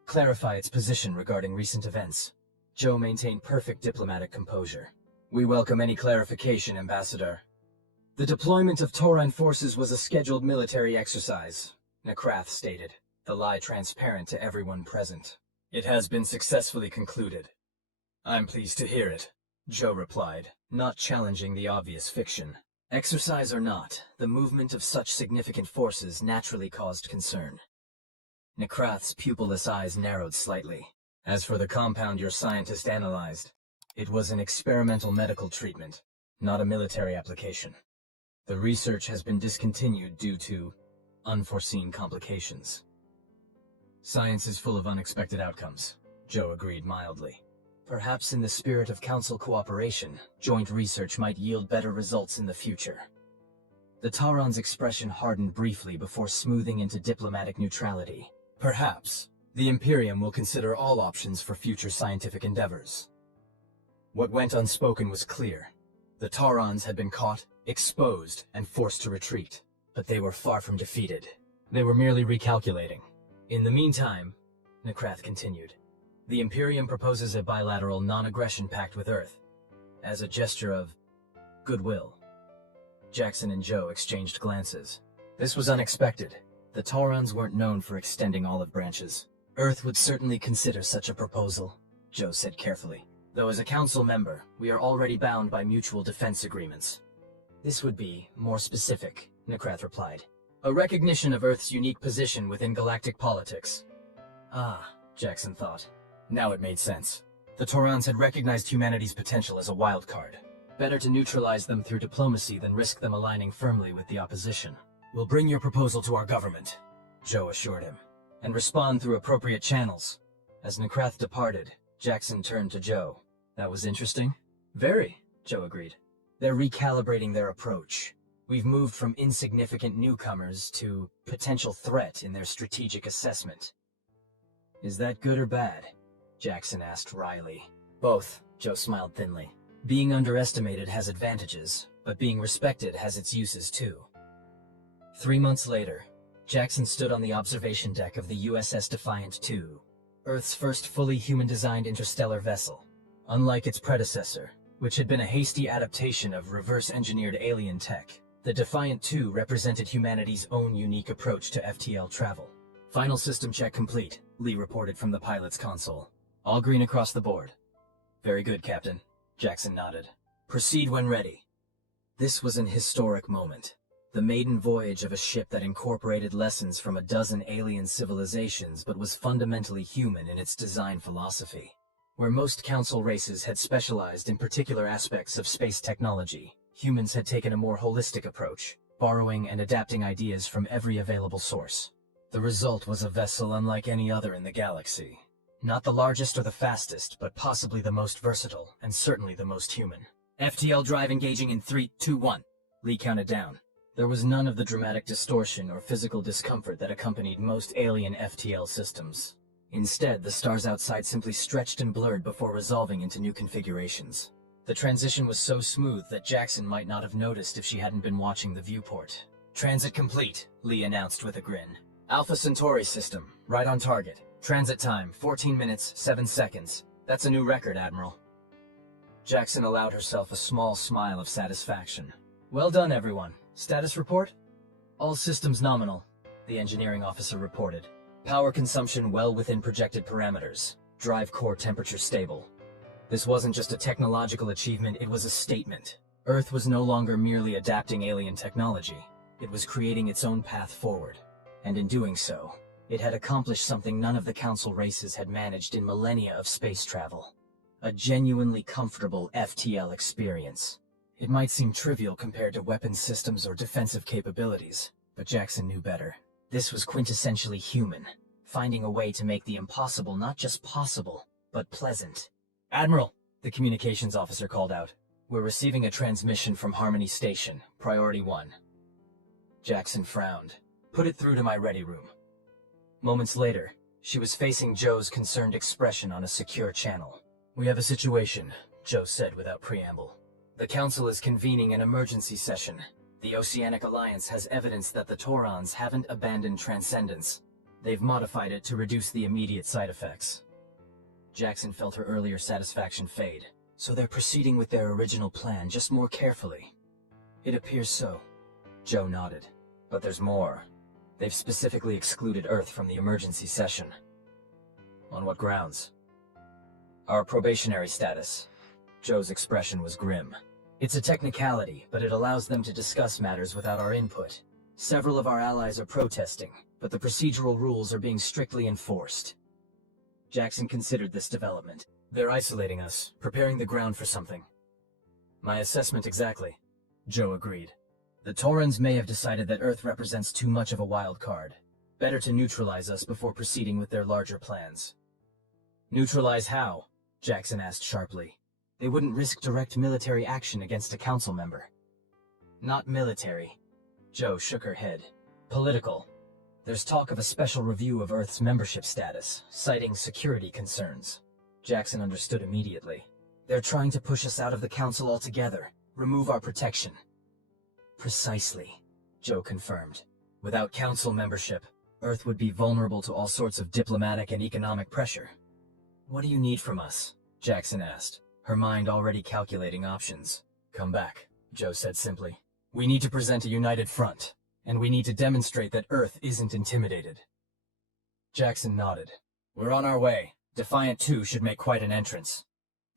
clarify its position regarding recent events. Joe maintained perfect diplomatic composure. We welcome any clarification, Ambassador. The deployment of Tauran forces was a scheduled military exercise, Nekrath stated, the lie transparent to everyone present. It has been successfully concluded. I'm pleased to hear it, Joe replied, not challenging the obvious fiction. Exercise or not, the movement of such significant forces naturally caused concern. Nekrath's pupilless eyes narrowed slightly. As for the compound your scientist analyzed, it was an experimental medical treatment, not a military application. The research has been discontinued due to unforeseen complications. Science is full of unexpected outcomes, Joe agreed mildly. Perhaps in the spirit of Council cooperation, joint research might yield better results in the future. The Tauran's expression hardened briefly before smoothing into diplomatic neutrality. Perhaps. The Imperium will consider all options for future scientific endeavors. What went unspoken was clear. The Taurans had been caught, exposed, and forced to retreat. But they were far from defeated. They were merely recalculating. In the meantime, Nekrath continued, the Imperium proposes a bilateral non-aggression pact with Earth, as a gesture of goodwill. Jackson and Joe exchanged glances. This was unexpected. The Taurans weren't known for extending olive branches. Earth would certainly consider such a proposal, Joe said carefully. Though as a Council member, we are already bound by mutual defense agreements. This would be more specific, Nekrath replied. A recognition of Earth's unique position within galactic politics. Ah, Jackson thought. Now it made sense. The Taurans had recognized humanity's potential as a wild card. Better to neutralize them through diplomacy than risk them aligning firmly with the opposition. We'll bring your proposal to our government, Joe assured him, and respond through appropriate channels. As Nekrath departed, Jackson turned to Joe. That was interesting? Very, Joe agreed. They're recalibrating their approach. We've moved from insignificant newcomers to potential threat in their strategic assessment. Is that good or bad? Jackson asked wryly. Both, Joe smiled thinly. Being underestimated has advantages, but being respected has its uses too. 3 months later, Jackson stood on the observation deck of the USS Defiant II, Earth's first fully human-designed interstellar vessel. Unlike its predecessor, which had been a hasty adaptation of reverse-engineered alien tech, the Defiant II represented humanity's own unique approach to FTL travel. Final system check complete, Lee reported from the pilot's console. All green across the board. Very good, Captain. Jackson nodded. Proceed when ready. This was an historic moment. The maiden voyage of a ship that incorporated lessons from a dozen alien civilizations but was fundamentally human in its design philosophy. Where most council races had specialized in particular aspects of space technology, humans had taken a more holistic approach, borrowing and adapting ideas from every available source. The result was a vessel unlike any other in the galaxy. Not the largest or the fastest, but possibly the most versatile, and certainly the most human. FTL drive engaging in 3, 2, 1. Lee counted down. There was none of the dramatic distortion or physical discomfort that accompanied most alien FTL systems. Instead, the stars outside simply stretched and blurred before resolving into new configurations. The transition was so smooth that Jackson might not have noticed if she hadn't been watching the viewport. Transit complete, Lee announced with a grin. Alpha Centauri system, right on target. Transit time, 14 minutes, 7 seconds. That's a new record, Admiral. Jackson allowed herself a small smile of satisfaction. Well done, everyone. Status report? All systems nominal, the engineering officer reported. Power consumption well within projected parameters. Drive core temperature stable. This wasn't just a technological achievement, it was a statement. Earth was no longer merely adapting alien technology. It was creating its own path forward. And in doing so, it had accomplished something none of the Council races had managed in millennia of space travel. A genuinely comfortable FTL experience. It might seem trivial compared to weapons systems or defensive capabilities, but Jackson knew better. This was quintessentially human, finding a way to make the impossible not just possible, but pleasant. Admiral, the communications officer called out. We're receiving a transmission from Harmony Station, Priority 1. Jackson frowned. Put it through to my ready room. Moments later, she was facing Joe's concerned expression on a secure channel. We have a situation, Joe said without preamble. The Council is convening an emergency session. The Oceanic Alliance has evidence that the Taurons haven't abandoned transcendence. They've modified it to reduce the immediate side effects. Jackson felt her earlier satisfaction fade. So they're proceeding with their original plan, just more carefully. It appears so. Joe nodded. But there's more. They've specifically excluded Earth from the emergency session. On what grounds? Our probationary status. Joe's expression was grim. It's a technicality, but it allows them to discuss matters without our input. Several of our allies are protesting, but the procedural rules are being strictly enforced. Jackson considered this development. They're isolating us, preparing the ground for something. My assessment exactly. Joe agreed. The Taurons may have decided that Earth represents too much of a wild card. Better to neutralize us before proceeding with their larger plans. Neutralize how? Jackson asked sharply. They wouldn't risk direct military action against a council member. Not military. Joe shook her head. Political. There's talk of a special review of Earth's membership status, citing security concerns. Jackson understood immediately. They're trying to push us out of the council altogether, remove our protection. Precisely, Joe confirmed. Without council membership, Earth would be vulnerable to all sorts of diplomatic and economic pressure. What do you need from us? Jackson asked, her mind already calculating options. Come back, Joe said simply. We need to present a united front, and we need to demonstrate that Earth isn't intimidated. Jackson nodded. We're on our way. Defiant 2 should make quite an entrance.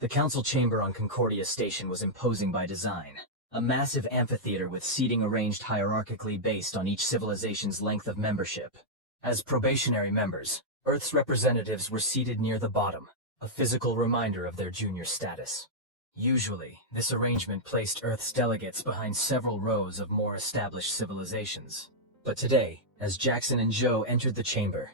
The council chamber on Concordia Station was imposing by design. A massive amphitheater with seating arranged hierarchically based on each civilization's length of membership. As probationary members, Earth's representatives were seated near the bottom, a physical reminder of their junior status. Usually, this arrangement placed Earth's delegates behind several rows of more established civilizations. But today, as Jackson and Joe entered the chamber,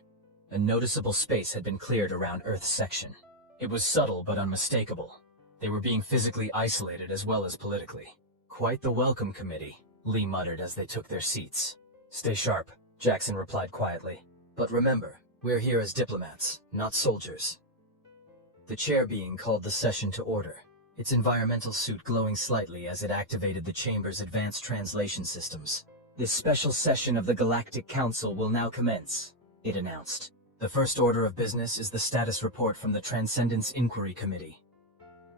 a noticeable space had been cleared around Earth's section. It was subtle but unmistakable. They were being physically isolated as well as politically. Quite the welcome committee, Lee muttered as they took their seats. Stay sharp, Jackson replied quietly. But remember, we're here as diplomats, not soldiers. The chair being called the session to order. its environmental suit glowing slightly as it activated the chamber's advanced translation systems. "This special session of the Galactic Council will now commence," it announced. "The first order of business is the status report from the Transcendence Inquiry Committee."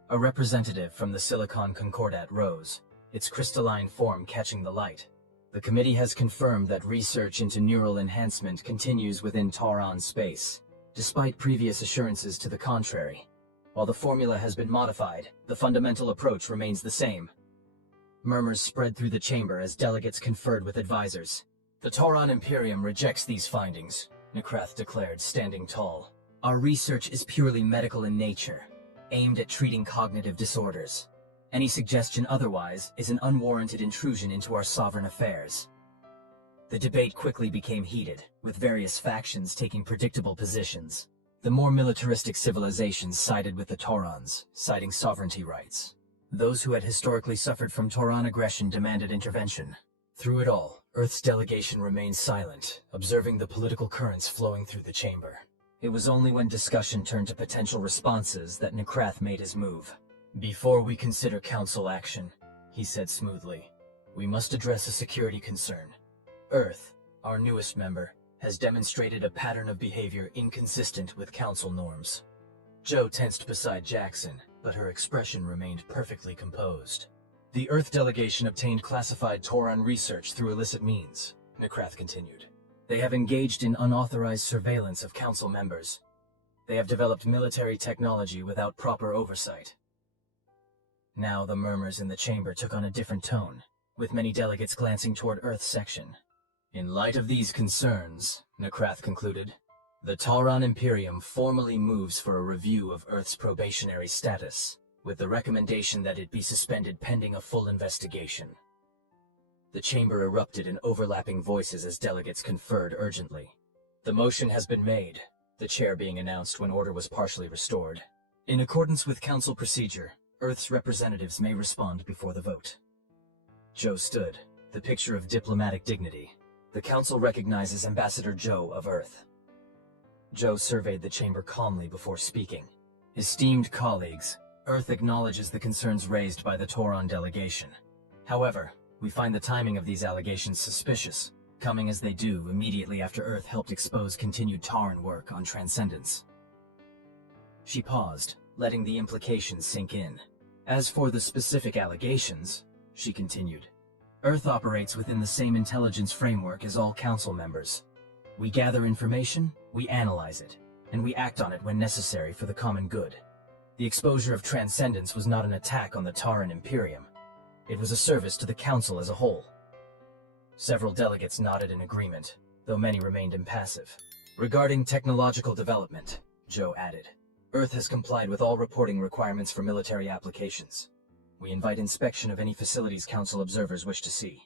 A representative from the Silicon Concordat rose, its crystalline form catching the light. "The committee has confirmed that research into neural enhancement continues within Tauron space, despite previous assurances to the contrary. While the formula has been modified, the fundamental approach remains the same." Murmurs spread through the chamber as delegates conferred with advisors. "The Tauron Imperium rejects these findings," Nekrath declared, standing tall. "Our research is purely medical in nature, aimed at treating cognitive disorders. Any suggestion otherwise is an unwarranted intrusion into our sovereign affairs." The debate quickly became heated, with various factions taking predictable positions. The more militaristic civilizations sided with the Taurons, citing sovereignty rights. Those who had historically suffered from Tauron aggression demanded intervention. Through it all, Earth's delegation remained silent, observing the political currents flowing through the chamber. It was only when discussion turned to potential responses that Nekrath made his move. "Before we consider council action," he said smoothly, "we must address a security concern. Earth, our newest member, has demonstrated a pattern of behavior inconsistent with council norms." Joe tensed beside Jackson, but her expression remained perfectly composed. "The Earth delegation obtained classified Tauron research through illicit means," Nekrath continued. "They have engaged in unauthorized surveillance of council members. They have developed military technology without proper oversight." Now the murmurs in the chamber took on a different tone, with many delegates glancing toward Earth's section. "In light of these concerns," Nekrath concluded, "the Tauron Imperium formally moves for a review of Earth's probationary status, with the recommendation that it be suspended pending a full investigation." The chamber erupted in overlapping voices as delegates conferred urgently. "The motion has been made," the chair being announced when order was partially restored. "In accordance with council procedure, Earth's representatives may respond before the vote." Joe stood, the picture of diplomatic dignity. "The council recognizes Ambassador Joe of Earth." Joe surveyed the chamber calmly before speaking. "Esteemed colleagues, Earth acknowledges the concerns raised by the Tauron delegation. However, we find the timing of these allegations suspicious, coming as they do immediately after Earth helped expose continued Tauron work on Transcendence." She paused, letting the implications sink in. "As for the specific allegations," she continued, "Earth operates within the same intelligence framework as all council members. We gather information, we analyze it, and we act on it when necessary for the common good. The exposure of Transcendence was not an attack on the Tauron Imperium. It was a service to the Council as a whole." Several delegates nodded in agreement, though many remained impassive. "Regarding technological development," Joe added, "Earth has complied with all reporting requirements for military applications. We invite inspection of any facilities Council observers wish to see."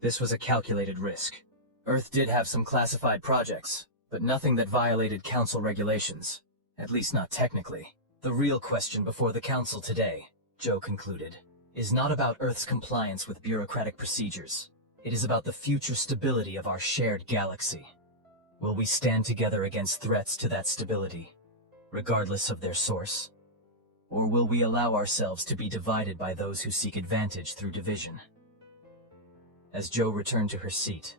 This was a calculated risk. Earth did have some classified projects, but nothing that violated Council regulations, at least not technically. "The real question before the Council today," Joe concluded, "is not about Earth's compliance with bureaucratic procedures. It is about the future stability of our shared galaxy. Will we stand together against threats to that stability, regardless of their source? Or will we allow ourselves to be divided by those who seek advantage through division?" As Joe returned to her seat,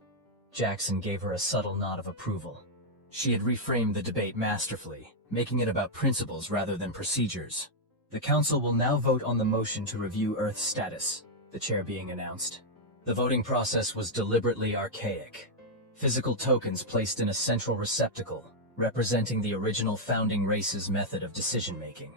Jackson gave her a subtle nod of approval. She had reframed the debate masterfully, making it about principles rather than procedures. "The Council will now vote on the motion to review Earth's status," the chair being announced. The voting process was deliberately archaic. Physical tokens placed in a central receptacle, representing the original founding race's method of decision-making.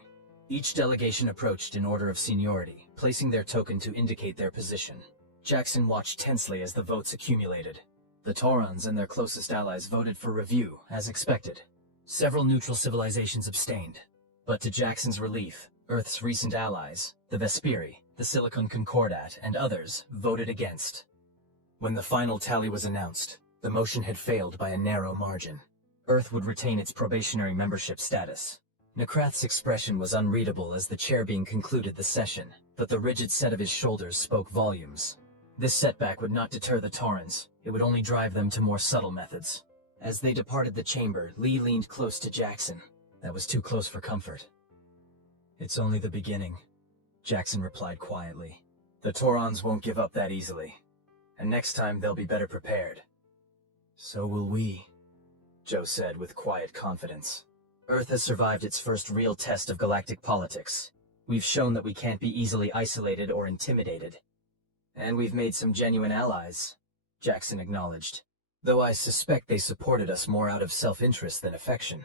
Each delegation approached in order of seniority, placing their token to indicate their position. Jackson watched tensely as the votes accumulated. The Taurons and their closest allies voted for review, as expected. Several neutral civilizations abstained. But to Jackson's relief, Earth's recent allies, the Vesperi, the Silicon Concordat, and others, voted against. When the final tally was announced, the motion had failed by a narrow margin. Earth would retain its probationary membership status. Nekrath's expression was unreadable as the chair being concluded the session, but the rigid set of his shoulders spoke volumes. This setback would not deter the Taurons, it would only drive them to more subtle methods. As they departed the chamber, Lee leaned close to Jackson. That was too close for comfort. "It's only the beginning," Jackson replied quietly. The Taurons won't give up that easily, and next time they'll be better prepared. So will we, Joe said with quiet confidence. Earth has survived its first real test of galactic politics. We've shown that we can't be easily isolated or intimidated. And we've made some genuine allies, Jackson acknowledged, though I suspect they supported us more out of self-interest than affection.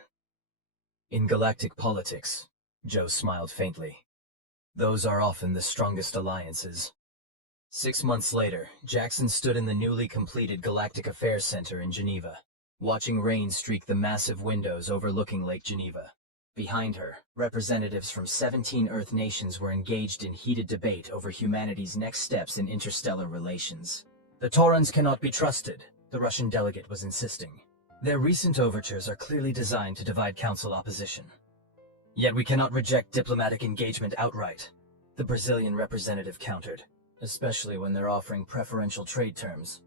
In galactic politics, Joe smiled faintly. Those are often the strongest alliances. 6 months later, Jackson stood in the newly completed Galactic Affairs Center in Geneva, watching rain streak the massive windows overlooking Lake Geneva. Behind her, representatives from 17 Earth nations were engaged in heated debate over humanity's next steps in interstellar relations. The Taurons cannot be trusted, the Russian delegate was insisting. Their recent overtures are clearly designed to divide Council opposition. Yet we cannot reject diplomatic engagement outright, the Brazilian representative countered, especially when they're offering preferential trade terms.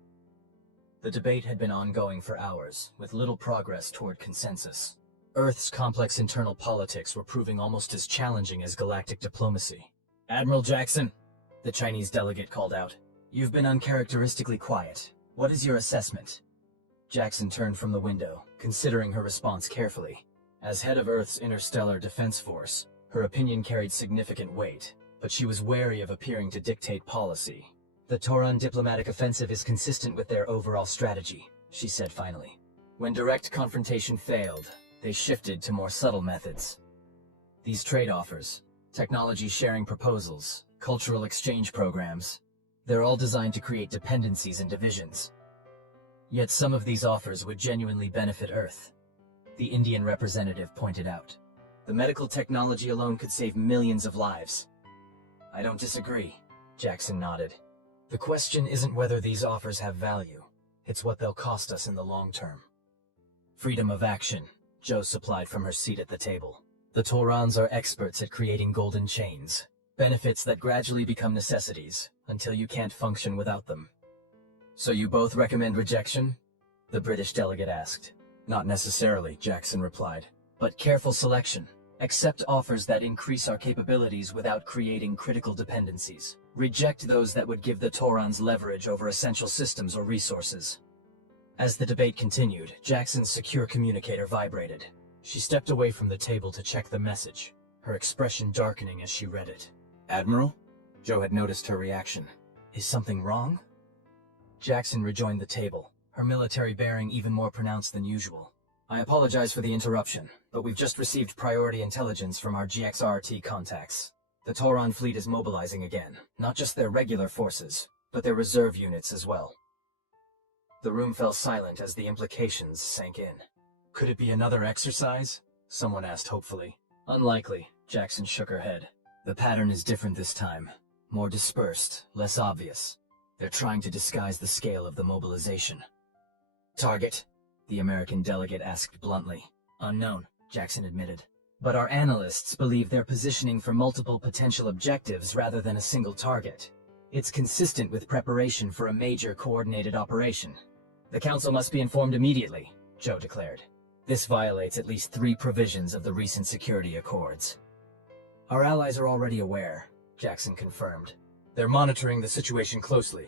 The debate had been ongoing for hours, with little progress toward consensus. Earth's complex internal politics were proving almost as challenging as galactic diplomacy. Admiral Jackson, the Chinese delegate called out, you've been uncharacteristically quiet. What is your assessment? Jackson turned from the window, considering her response carefully. As head of Earth's interstellar defense force, her opinion carried significant weight, but she was wary of appearing to dictate policy. The Tauron diplomatic offensive is consistent with their overall strategy, she said finally. When direct confrontation failed, they shifted to more subtle methods. These trade offers, technology sharing proposals, cultural exchange programs, they're all designed to create dependencies and divisions. Yet some of these offers would genuinely benefit Earth, the Indian representative pointed out. The medical technology alone could save millions of lives. I don't disagree, Jackson nodded. The question isn't whether these offers have value, it's what they'll cost us in the long term. Freedom of action, Joe supplied from her seat at the table. The Taurons are experts at creating golden chains, benefits that gradually become necessities, until you can't function without them. So you both recommend rejection? The British delegate asked. Not necessarily, Jackson replied, but careful selection. Accept offers that increase our capabilities without creating critical dependencies. Reject those that would give the Taurons leverage over essential systems or resources. As the debate continued, Jackson's secure communicator vibrated. She stepped away from the table to check the message, her expression darkening as she read it. Admiral? Joe had noticed her reaction. Is something wrong? Jackson rejoined the table, her military bearing even more pronounced than usual. I apologize for the interruption, but we've just received priority intelligence from our GXRT contacts. The Tauron fleet is mobilizing again, not just their regular forces, but their reserve units as well. The room fell silent as the implications sank in. Could it be another exercise? Someone asked hopefully. Unlikely, Jackson shook her head. The pattern is different this time. More dispersed, less obvious. They're trying to disguise the scale of the mobilization. Target? The American delegate asked bluntly. Unknown, Jackson admitted. But our analysts believe they're positioning for multiple potential objectives rather than a single target. It's consistent with preparation for a major coordinated operation. The Council must be informed immediately, Joe declared. This violates at least 3 provisions of the recent security accords. Our allies are already aware, Jackson confirmed. They're monitoring the situation closely.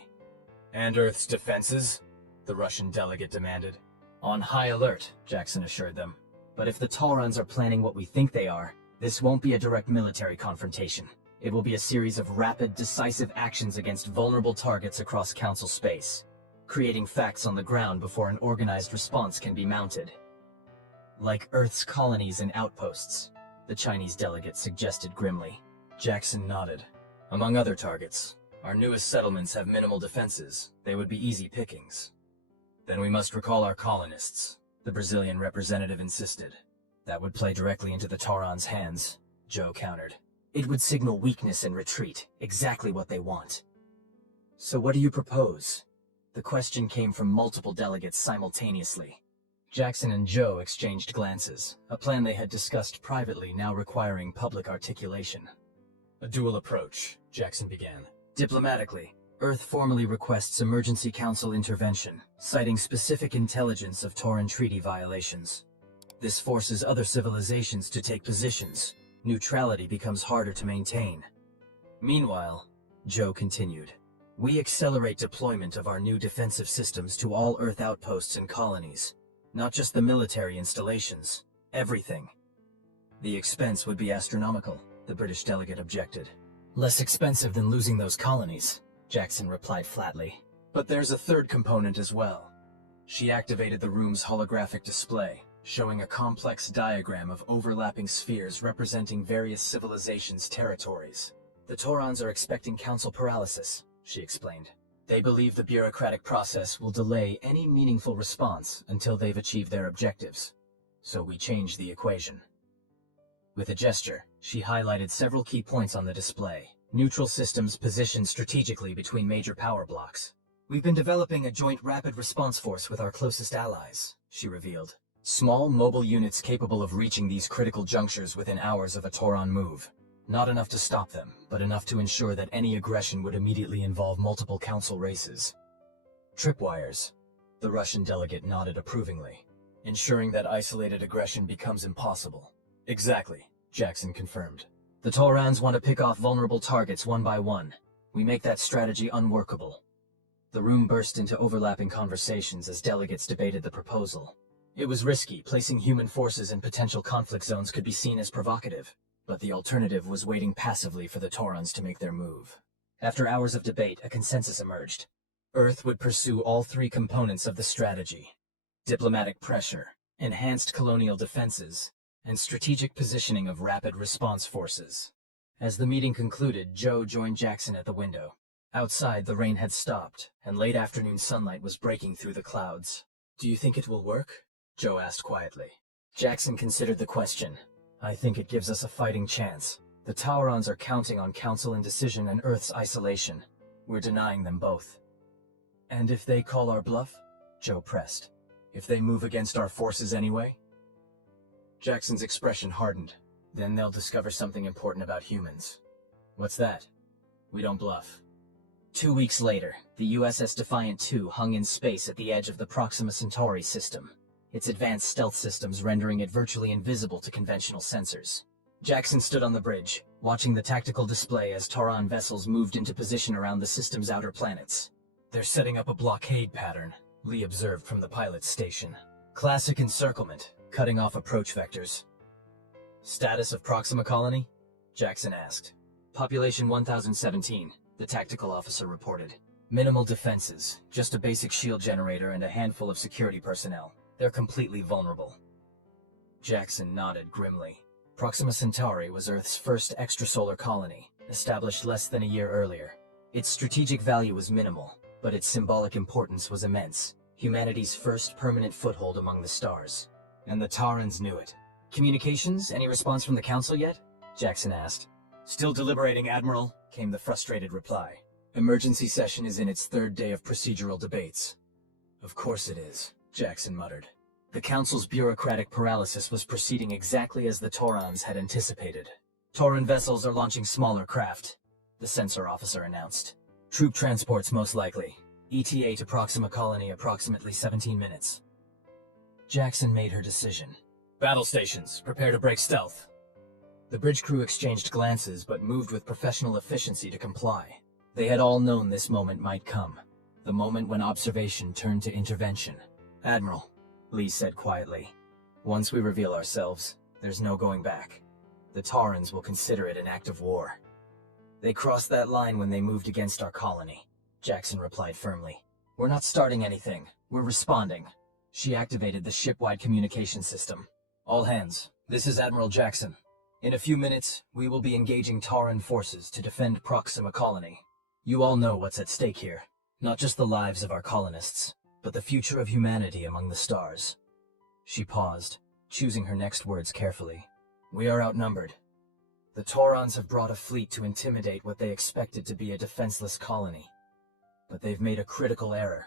And Earth's defenses? The Russian delegate demanded. On high alert, Jackson assured them. But if the Taurons are planning what we think they are, this won't be a direct military confrontation. It will be a series of rapid, decisive actions against vulnerable targets across Council space, creating facts on the ground before an organized response can be mounted. Like Earth's colonies and outposts, the Chinese delegate suggested grimly. Jackson nodded. Among other targets, our newest settlements have minimal defenses. They would be easy pickings. Then we must recall our colonists, the Brazilian representative insisted. That would play directly into the Taurons' hands, Joe countered. It would signal weakness and retreat, exactly what they want. So what do you propose? The question came from multiple delegates simultaneously. Jackson and Joe exchanged glances, a plan they had discussed privately now requiring public articulation. A dual approach, Jackson began. Diplomatically, Earth formally requests emergency council intervention, citing specific intelligence of Tauran treaty violations. This forces other civilizations to take positions. Neutrality becomes harder to maintain. Meanwhile, Joe continued, we accelerate deployment of our new defensive systems to all Earth outposts and colonies. Not just the military installations. Everything. The expense would be astronomical, the British delegate objected. Less expensive than losing those colonies, Jackson replied flatly. But there's a third component as well. She activated the room's holographic display, showing a complex diagram of overlapping spheres representing various civilizations' territories. The Taurons are expecting council paralysis, she explained. They believe the bureaucratic process will delay any meaningful response until they've achieved their objectives. So we change the equation. With a gesture, she highlighted several key points on the display. Neutral systems positioned strategically between major power blocks. We've been developing a joint rapid response force with our closest allies, she revealed. Small mobile units capable of reaching these critical junctures within hours of a Tauron move. Not enough to stop them, but enough to ensure that any aggression would immediately involve multiple council races. Tripwires. The Russian delegate nodded approvingly, ensuring that isolated aggression becomes impossible. Exactly, Jackson confirmed. The Taurons want to pick off vulnerable targets one by one. We make that strategy unworkable. The room burst into overlapping conversations as delegates debated the proposal. It was risky. Placing human forces in potential conflict zones could be seen as provocative. But the alternative was waiting passively for the Taurons to make their move. After hours of debate, a consensus emerged. Earth would pursue all three components of the strategy: diplomatic pressure, enhanced colonial defenses, and strategic positioning of rapid response forces. As the meeting concluded, Joe joined Jackson at the window. Outside, the rain had stopped, and late afternoon sunlight was breaking through the clouds. Do you think it will work? Joe asked quietly. Jackson considered the question. I think it gives us a fighting chance. The Taurons are counting on Council indecision and Earth's isolation. We're denying them both. And if they call our bluff? Joe pressed. If they move against our forces anyway? Jackson's expression hardened. Then they'll discover something important about humans. What's that? We don't bluff. 2 weeks later, the USS Defiant II hung in space at the edge of the Proxima Centauri system, its advanced stealth systems rendering it virtually invisible to conventional sensors. Jackson stood on the bridge, watching the tactical display as Tauron vessels moved into position around the system's outer planets. They're setting up a blockade pattern, Lee observed from the pilot's station. Classic encirclement, cutting off approach vectors. Status of Proxima colony? Jackson asked. Population 1017, the tactical officer reported. Minimal defenses, just a basic shield generator and a handful of security personnel. They're completely vulnerable. Jackson nodded grimly. Proxima Centauri was Earth's first extrasolar colony, established less than a year earlier. Its strategic value was minimal, but its symbolic importance was immense. Humanity's first permanent foothold among the stars. And the Taurons knew it. Communications? Any response from the Council yet? Jackson asked. Still deliberating, Admiral, came the frustrated reply. Emergency session is in its third day of procedural debates. Of course it is, Jackson muttered. The Council's bureaucratic paralysis was proceeding exactly as the Taurons had anticipated. Tauran vessels are launching smaller craft, the sensor officer announced. Troop transports most likely. ETA to Proxima Colony approximately 17 minutes. Jackson made her decision. Battle stations, prepare to break stealth. The bridge crew exchanged glances but moved with professional efficiency to comply. They had all known this moment might come. The moment when observation turned to intervention. Admiral, Lee said quietly. Once we reveal ourselves, there's no going back. The Taurons will consider it an act of war. They crossed that line when they moved against our colony, Jackson replied firmly. We're not starting anything. We're responding. She activated the ship-wide communication system. All hands, this is Admiral Jackson. In a few minutes, we will be engaging Tauran forces to defend Proxima Colony. You all know what's at stake here. Not just the lives of our colonists, but the future of humanity among the stars. She paused, choosing her next words carefully. We are outnumbered. The Taurons have brought a fleet to intimidate what they expected to be a defenseless colony. But they've made a critical error.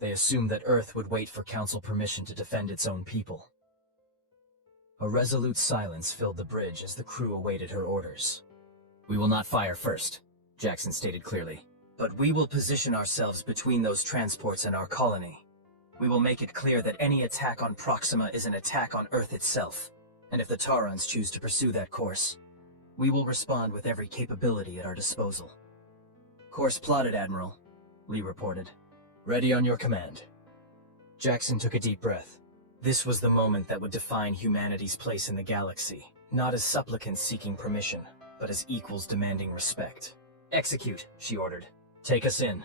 They assumed that Earth would wait for Council permission to defend its own people. A resolute silence filled the bridge as the crew awaited her orders. We will not fire first, Jackson stated clearly. But we will position ourselves between those transports and our colony. We will make it clear that any attack on Proxima is an attack on Earth itself. And if the Taurons choose to pursue that course, We will respond with every capability at our disposal. Course plotted, Admiral, Lee reported. Ready on your command. Jackson took a deep breath. This was the moment that would define humanity's place in the galaxy, not as supplicants seeking permission, but as equals demanding respect. Execute, she ordered. Take us in.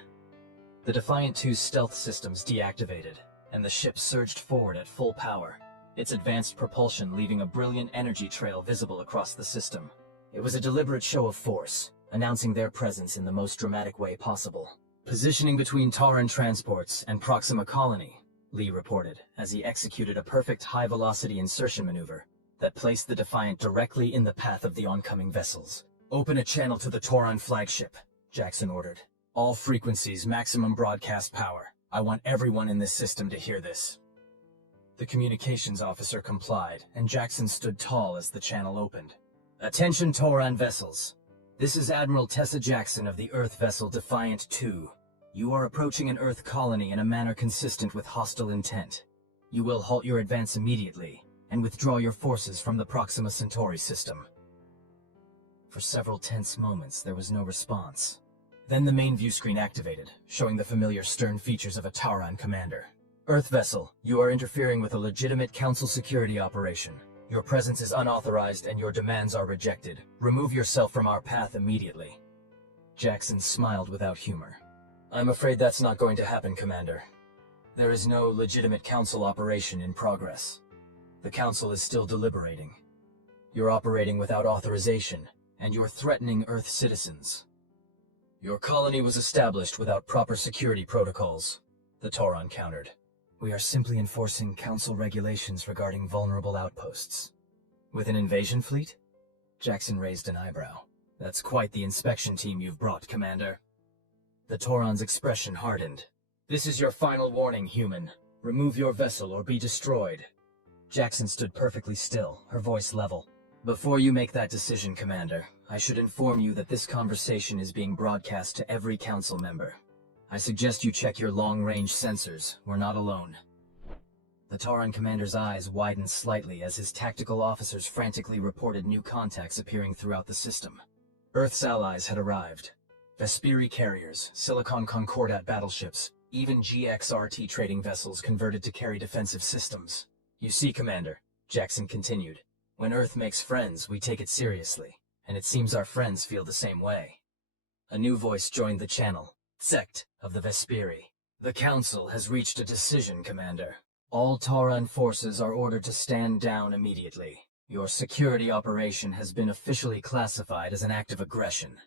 The Defiant 2's stealth systems deactivated, and the ship surged forward at full power, its advanced propulsion leaving a brilliant energy trail visible across the system. It was a deliberate show of force, announcing their presence in the most dramatic way possible. Positioning between Tauran transports and Proxima Colony, Lee reported, as he executed a perfect high-velocity insertion maneuver that placed the Defiant directly in the path of the oncoming vessels. Open a channel to the Tauran flagship, Jackson ordered. All frequencies, maximum broadcast power. I want everyone in this system to hear this. The communications officer complied, and Jackson stood tall as the channel opened. Attention Tauran vessels. This is Admiral Tessa Jackson of the Earth vessel Defiant 2. You are approaching an Earth colony in a manner consistent with hostile intent. You will halt your advance immediately, and withdraw your forces from the Proxima Centauri system. For several tense moments, there was no response. Then the main view screen activated, showing the familiar stern features of a Tauran commander. Earth vessel, you are interfering with a legitimate Council security operation. Your presence is unauthorized and your demands are rejected. Remove yourself from our path immediately. Jackson smiled without humor. I'm afraid that's not going to happen, Commander. There is no legitimate Council operation in progress. The Council is still deliberating. You're operating without authorization, and you're threatening Earth citizens. Your colony was established without proper security protocols, the Tauran countered. We are simply enforcing Council regulations regarding vulnerable outposts. With an invasion fleet? Jackson raised an eyebrow. That's quite the inspection team you've brought, Commander. The Tauran's expression hardened. This is your final warning, human. Remove your vessel or be destroyed. Jackson stood perfectly still, her voice level. Before you make that decision, Commander, I should inform you that this conversation is being broadcast to every Council member. I suggest you check your long-range sensors. We're not alone. The Tauran commander's eyes widened slightly as his tactical officers frantically reported new contacts appearing throughout the system. Earth's allies had arrived. Vesperi carriers, Silicon Concordat battleships, even GXRT trading vessels converted to carry defensive systems. You see, Commander, Jackson continued, when Earth makes friends, we take it seriously, and it seems our friends feel the same way. A new voice joined the channel. Sect of the Vesperi. The Council has reached a decision, Commander. All Tauran forces are ordered to stand down immediately. Your security operation has been officially classified as an act of aggression.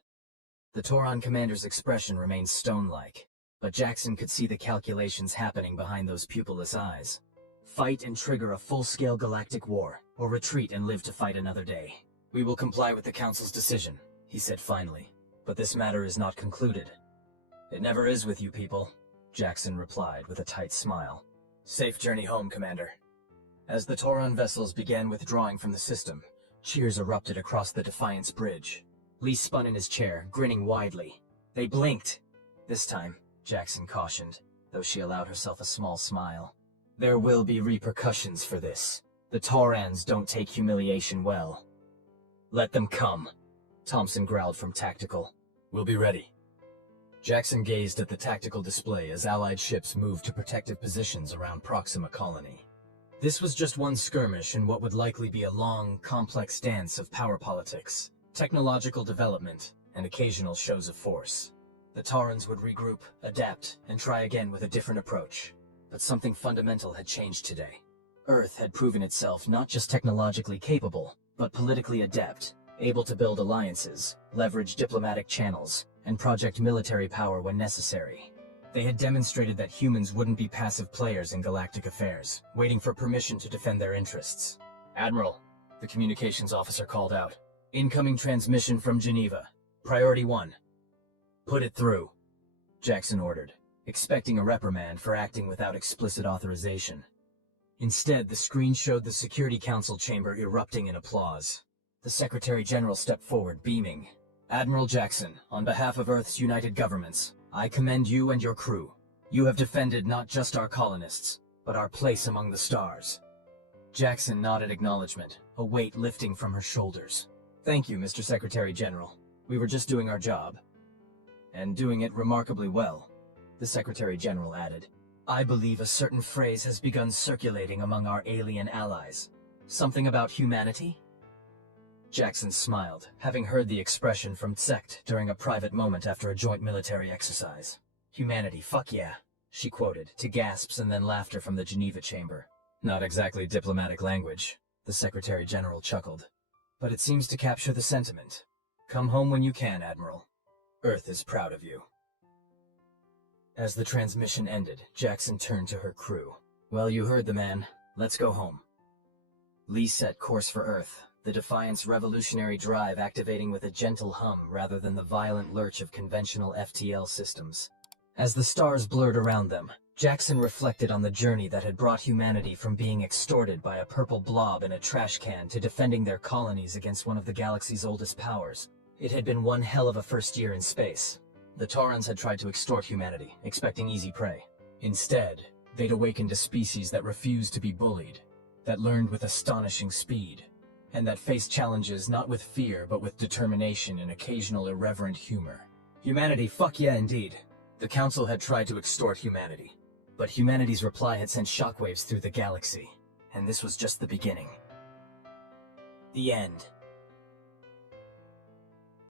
The Tauran commander's expression remained stone-like, but Jackson could see the calculations happening behind those pupilless eyes. Fight and trigger a full-scale galactic war, or retreat and live to fight another day. We will comply with the Council's decision, he said finally, but this matter is not concluded. It never is with you people, Jackson replied with a tight smile. Safe journey home, Commander. As the Tauran vessels began withdrawing from the system, cheers erupted across the Defiance bridge. Lee spun in his chair, grinning widely. They blinked. This time, Jackson cautioned, though she allowed herself a small smile. There will be repercussions for this. The Taurans don't take humiliation well. Let them come, Thompson growled from Tactical. We'll be ready. Jackson gazed at the tactical display as Allied ships moved to protective positions around Proxima Colony. This was just one skirmish in what would likely be a long, complex dance of power politics, technological development, and occasional shows of force. The Taurans would regroup, adapt, and try again with a different approach. But something fundamental had changed today. Earth had proven itself not just technologically capable, but politically adept, able to build alliances, leverage diplomatic channels, and project military power when necessary. They had demonstrated that humans wouldn't be passive players in galactic affairs, waiting for permission to defend their interests. Admiral, the communications officer called out. Incoming transmission from Geneva. Priority 1. Put it through, Jackson ordered, expecting a reprimand for acting without explicit authorization. Instead, the screen showed the Security Council chamber erupting in applause. The Secretary General stepped forward, beaming. Admiral Jackson, on behalf of Earth's united governments, I commend you and your crew. You have defended not just our colonists, but our place among the stars. Jackson nodded acknowledgement, a weight lifting from her shoulders. Thank you, Mr. Secretary General. We were just doing our job. And doing it remarkably well, the Secretary General added. I believe a certain phrase has begun circulating among our alien allies. Something about humanity? Jackson smiled, having heard the expression from Tsekt during a private moment after a joint military exercise. Humanity, fuck yeah, she quoted, to gasps and then laughter from the Geneva chamber. Not exactly diplomatic language, the Secretary General chuckled. But it seems to capture the sentiment. Come home when you can, Admiral. Earth is proud of you. As the transmission ended, Jackson turned to her crew. Well, you heard the man. Let's go home. Lee set course for Earth, the Defiant's revolutionary drive activating with a gentle hum rather than the violent lurch of conventional FTL systems. As the stars blurred around them, Jackson reflected on the journey that had brought humanity from being extorted by a purple blob in a trash can to defending their colonies against one of the galaxy's oldest powers. It had been one hell of a first year in space. The Taurans had tried to extort humanity, expecting easy prey. Instead, they'd awakened a species that refused to be bullied, that learned with astonishing speed, and that faced challenges not with fear but with determination and occasional irreverent humor. Humanity, fuck yeah indeed. The Council had tried to extort humanity, but humanity's reply had sent shockwaves through the galaxy, and this was just the beginning. The end.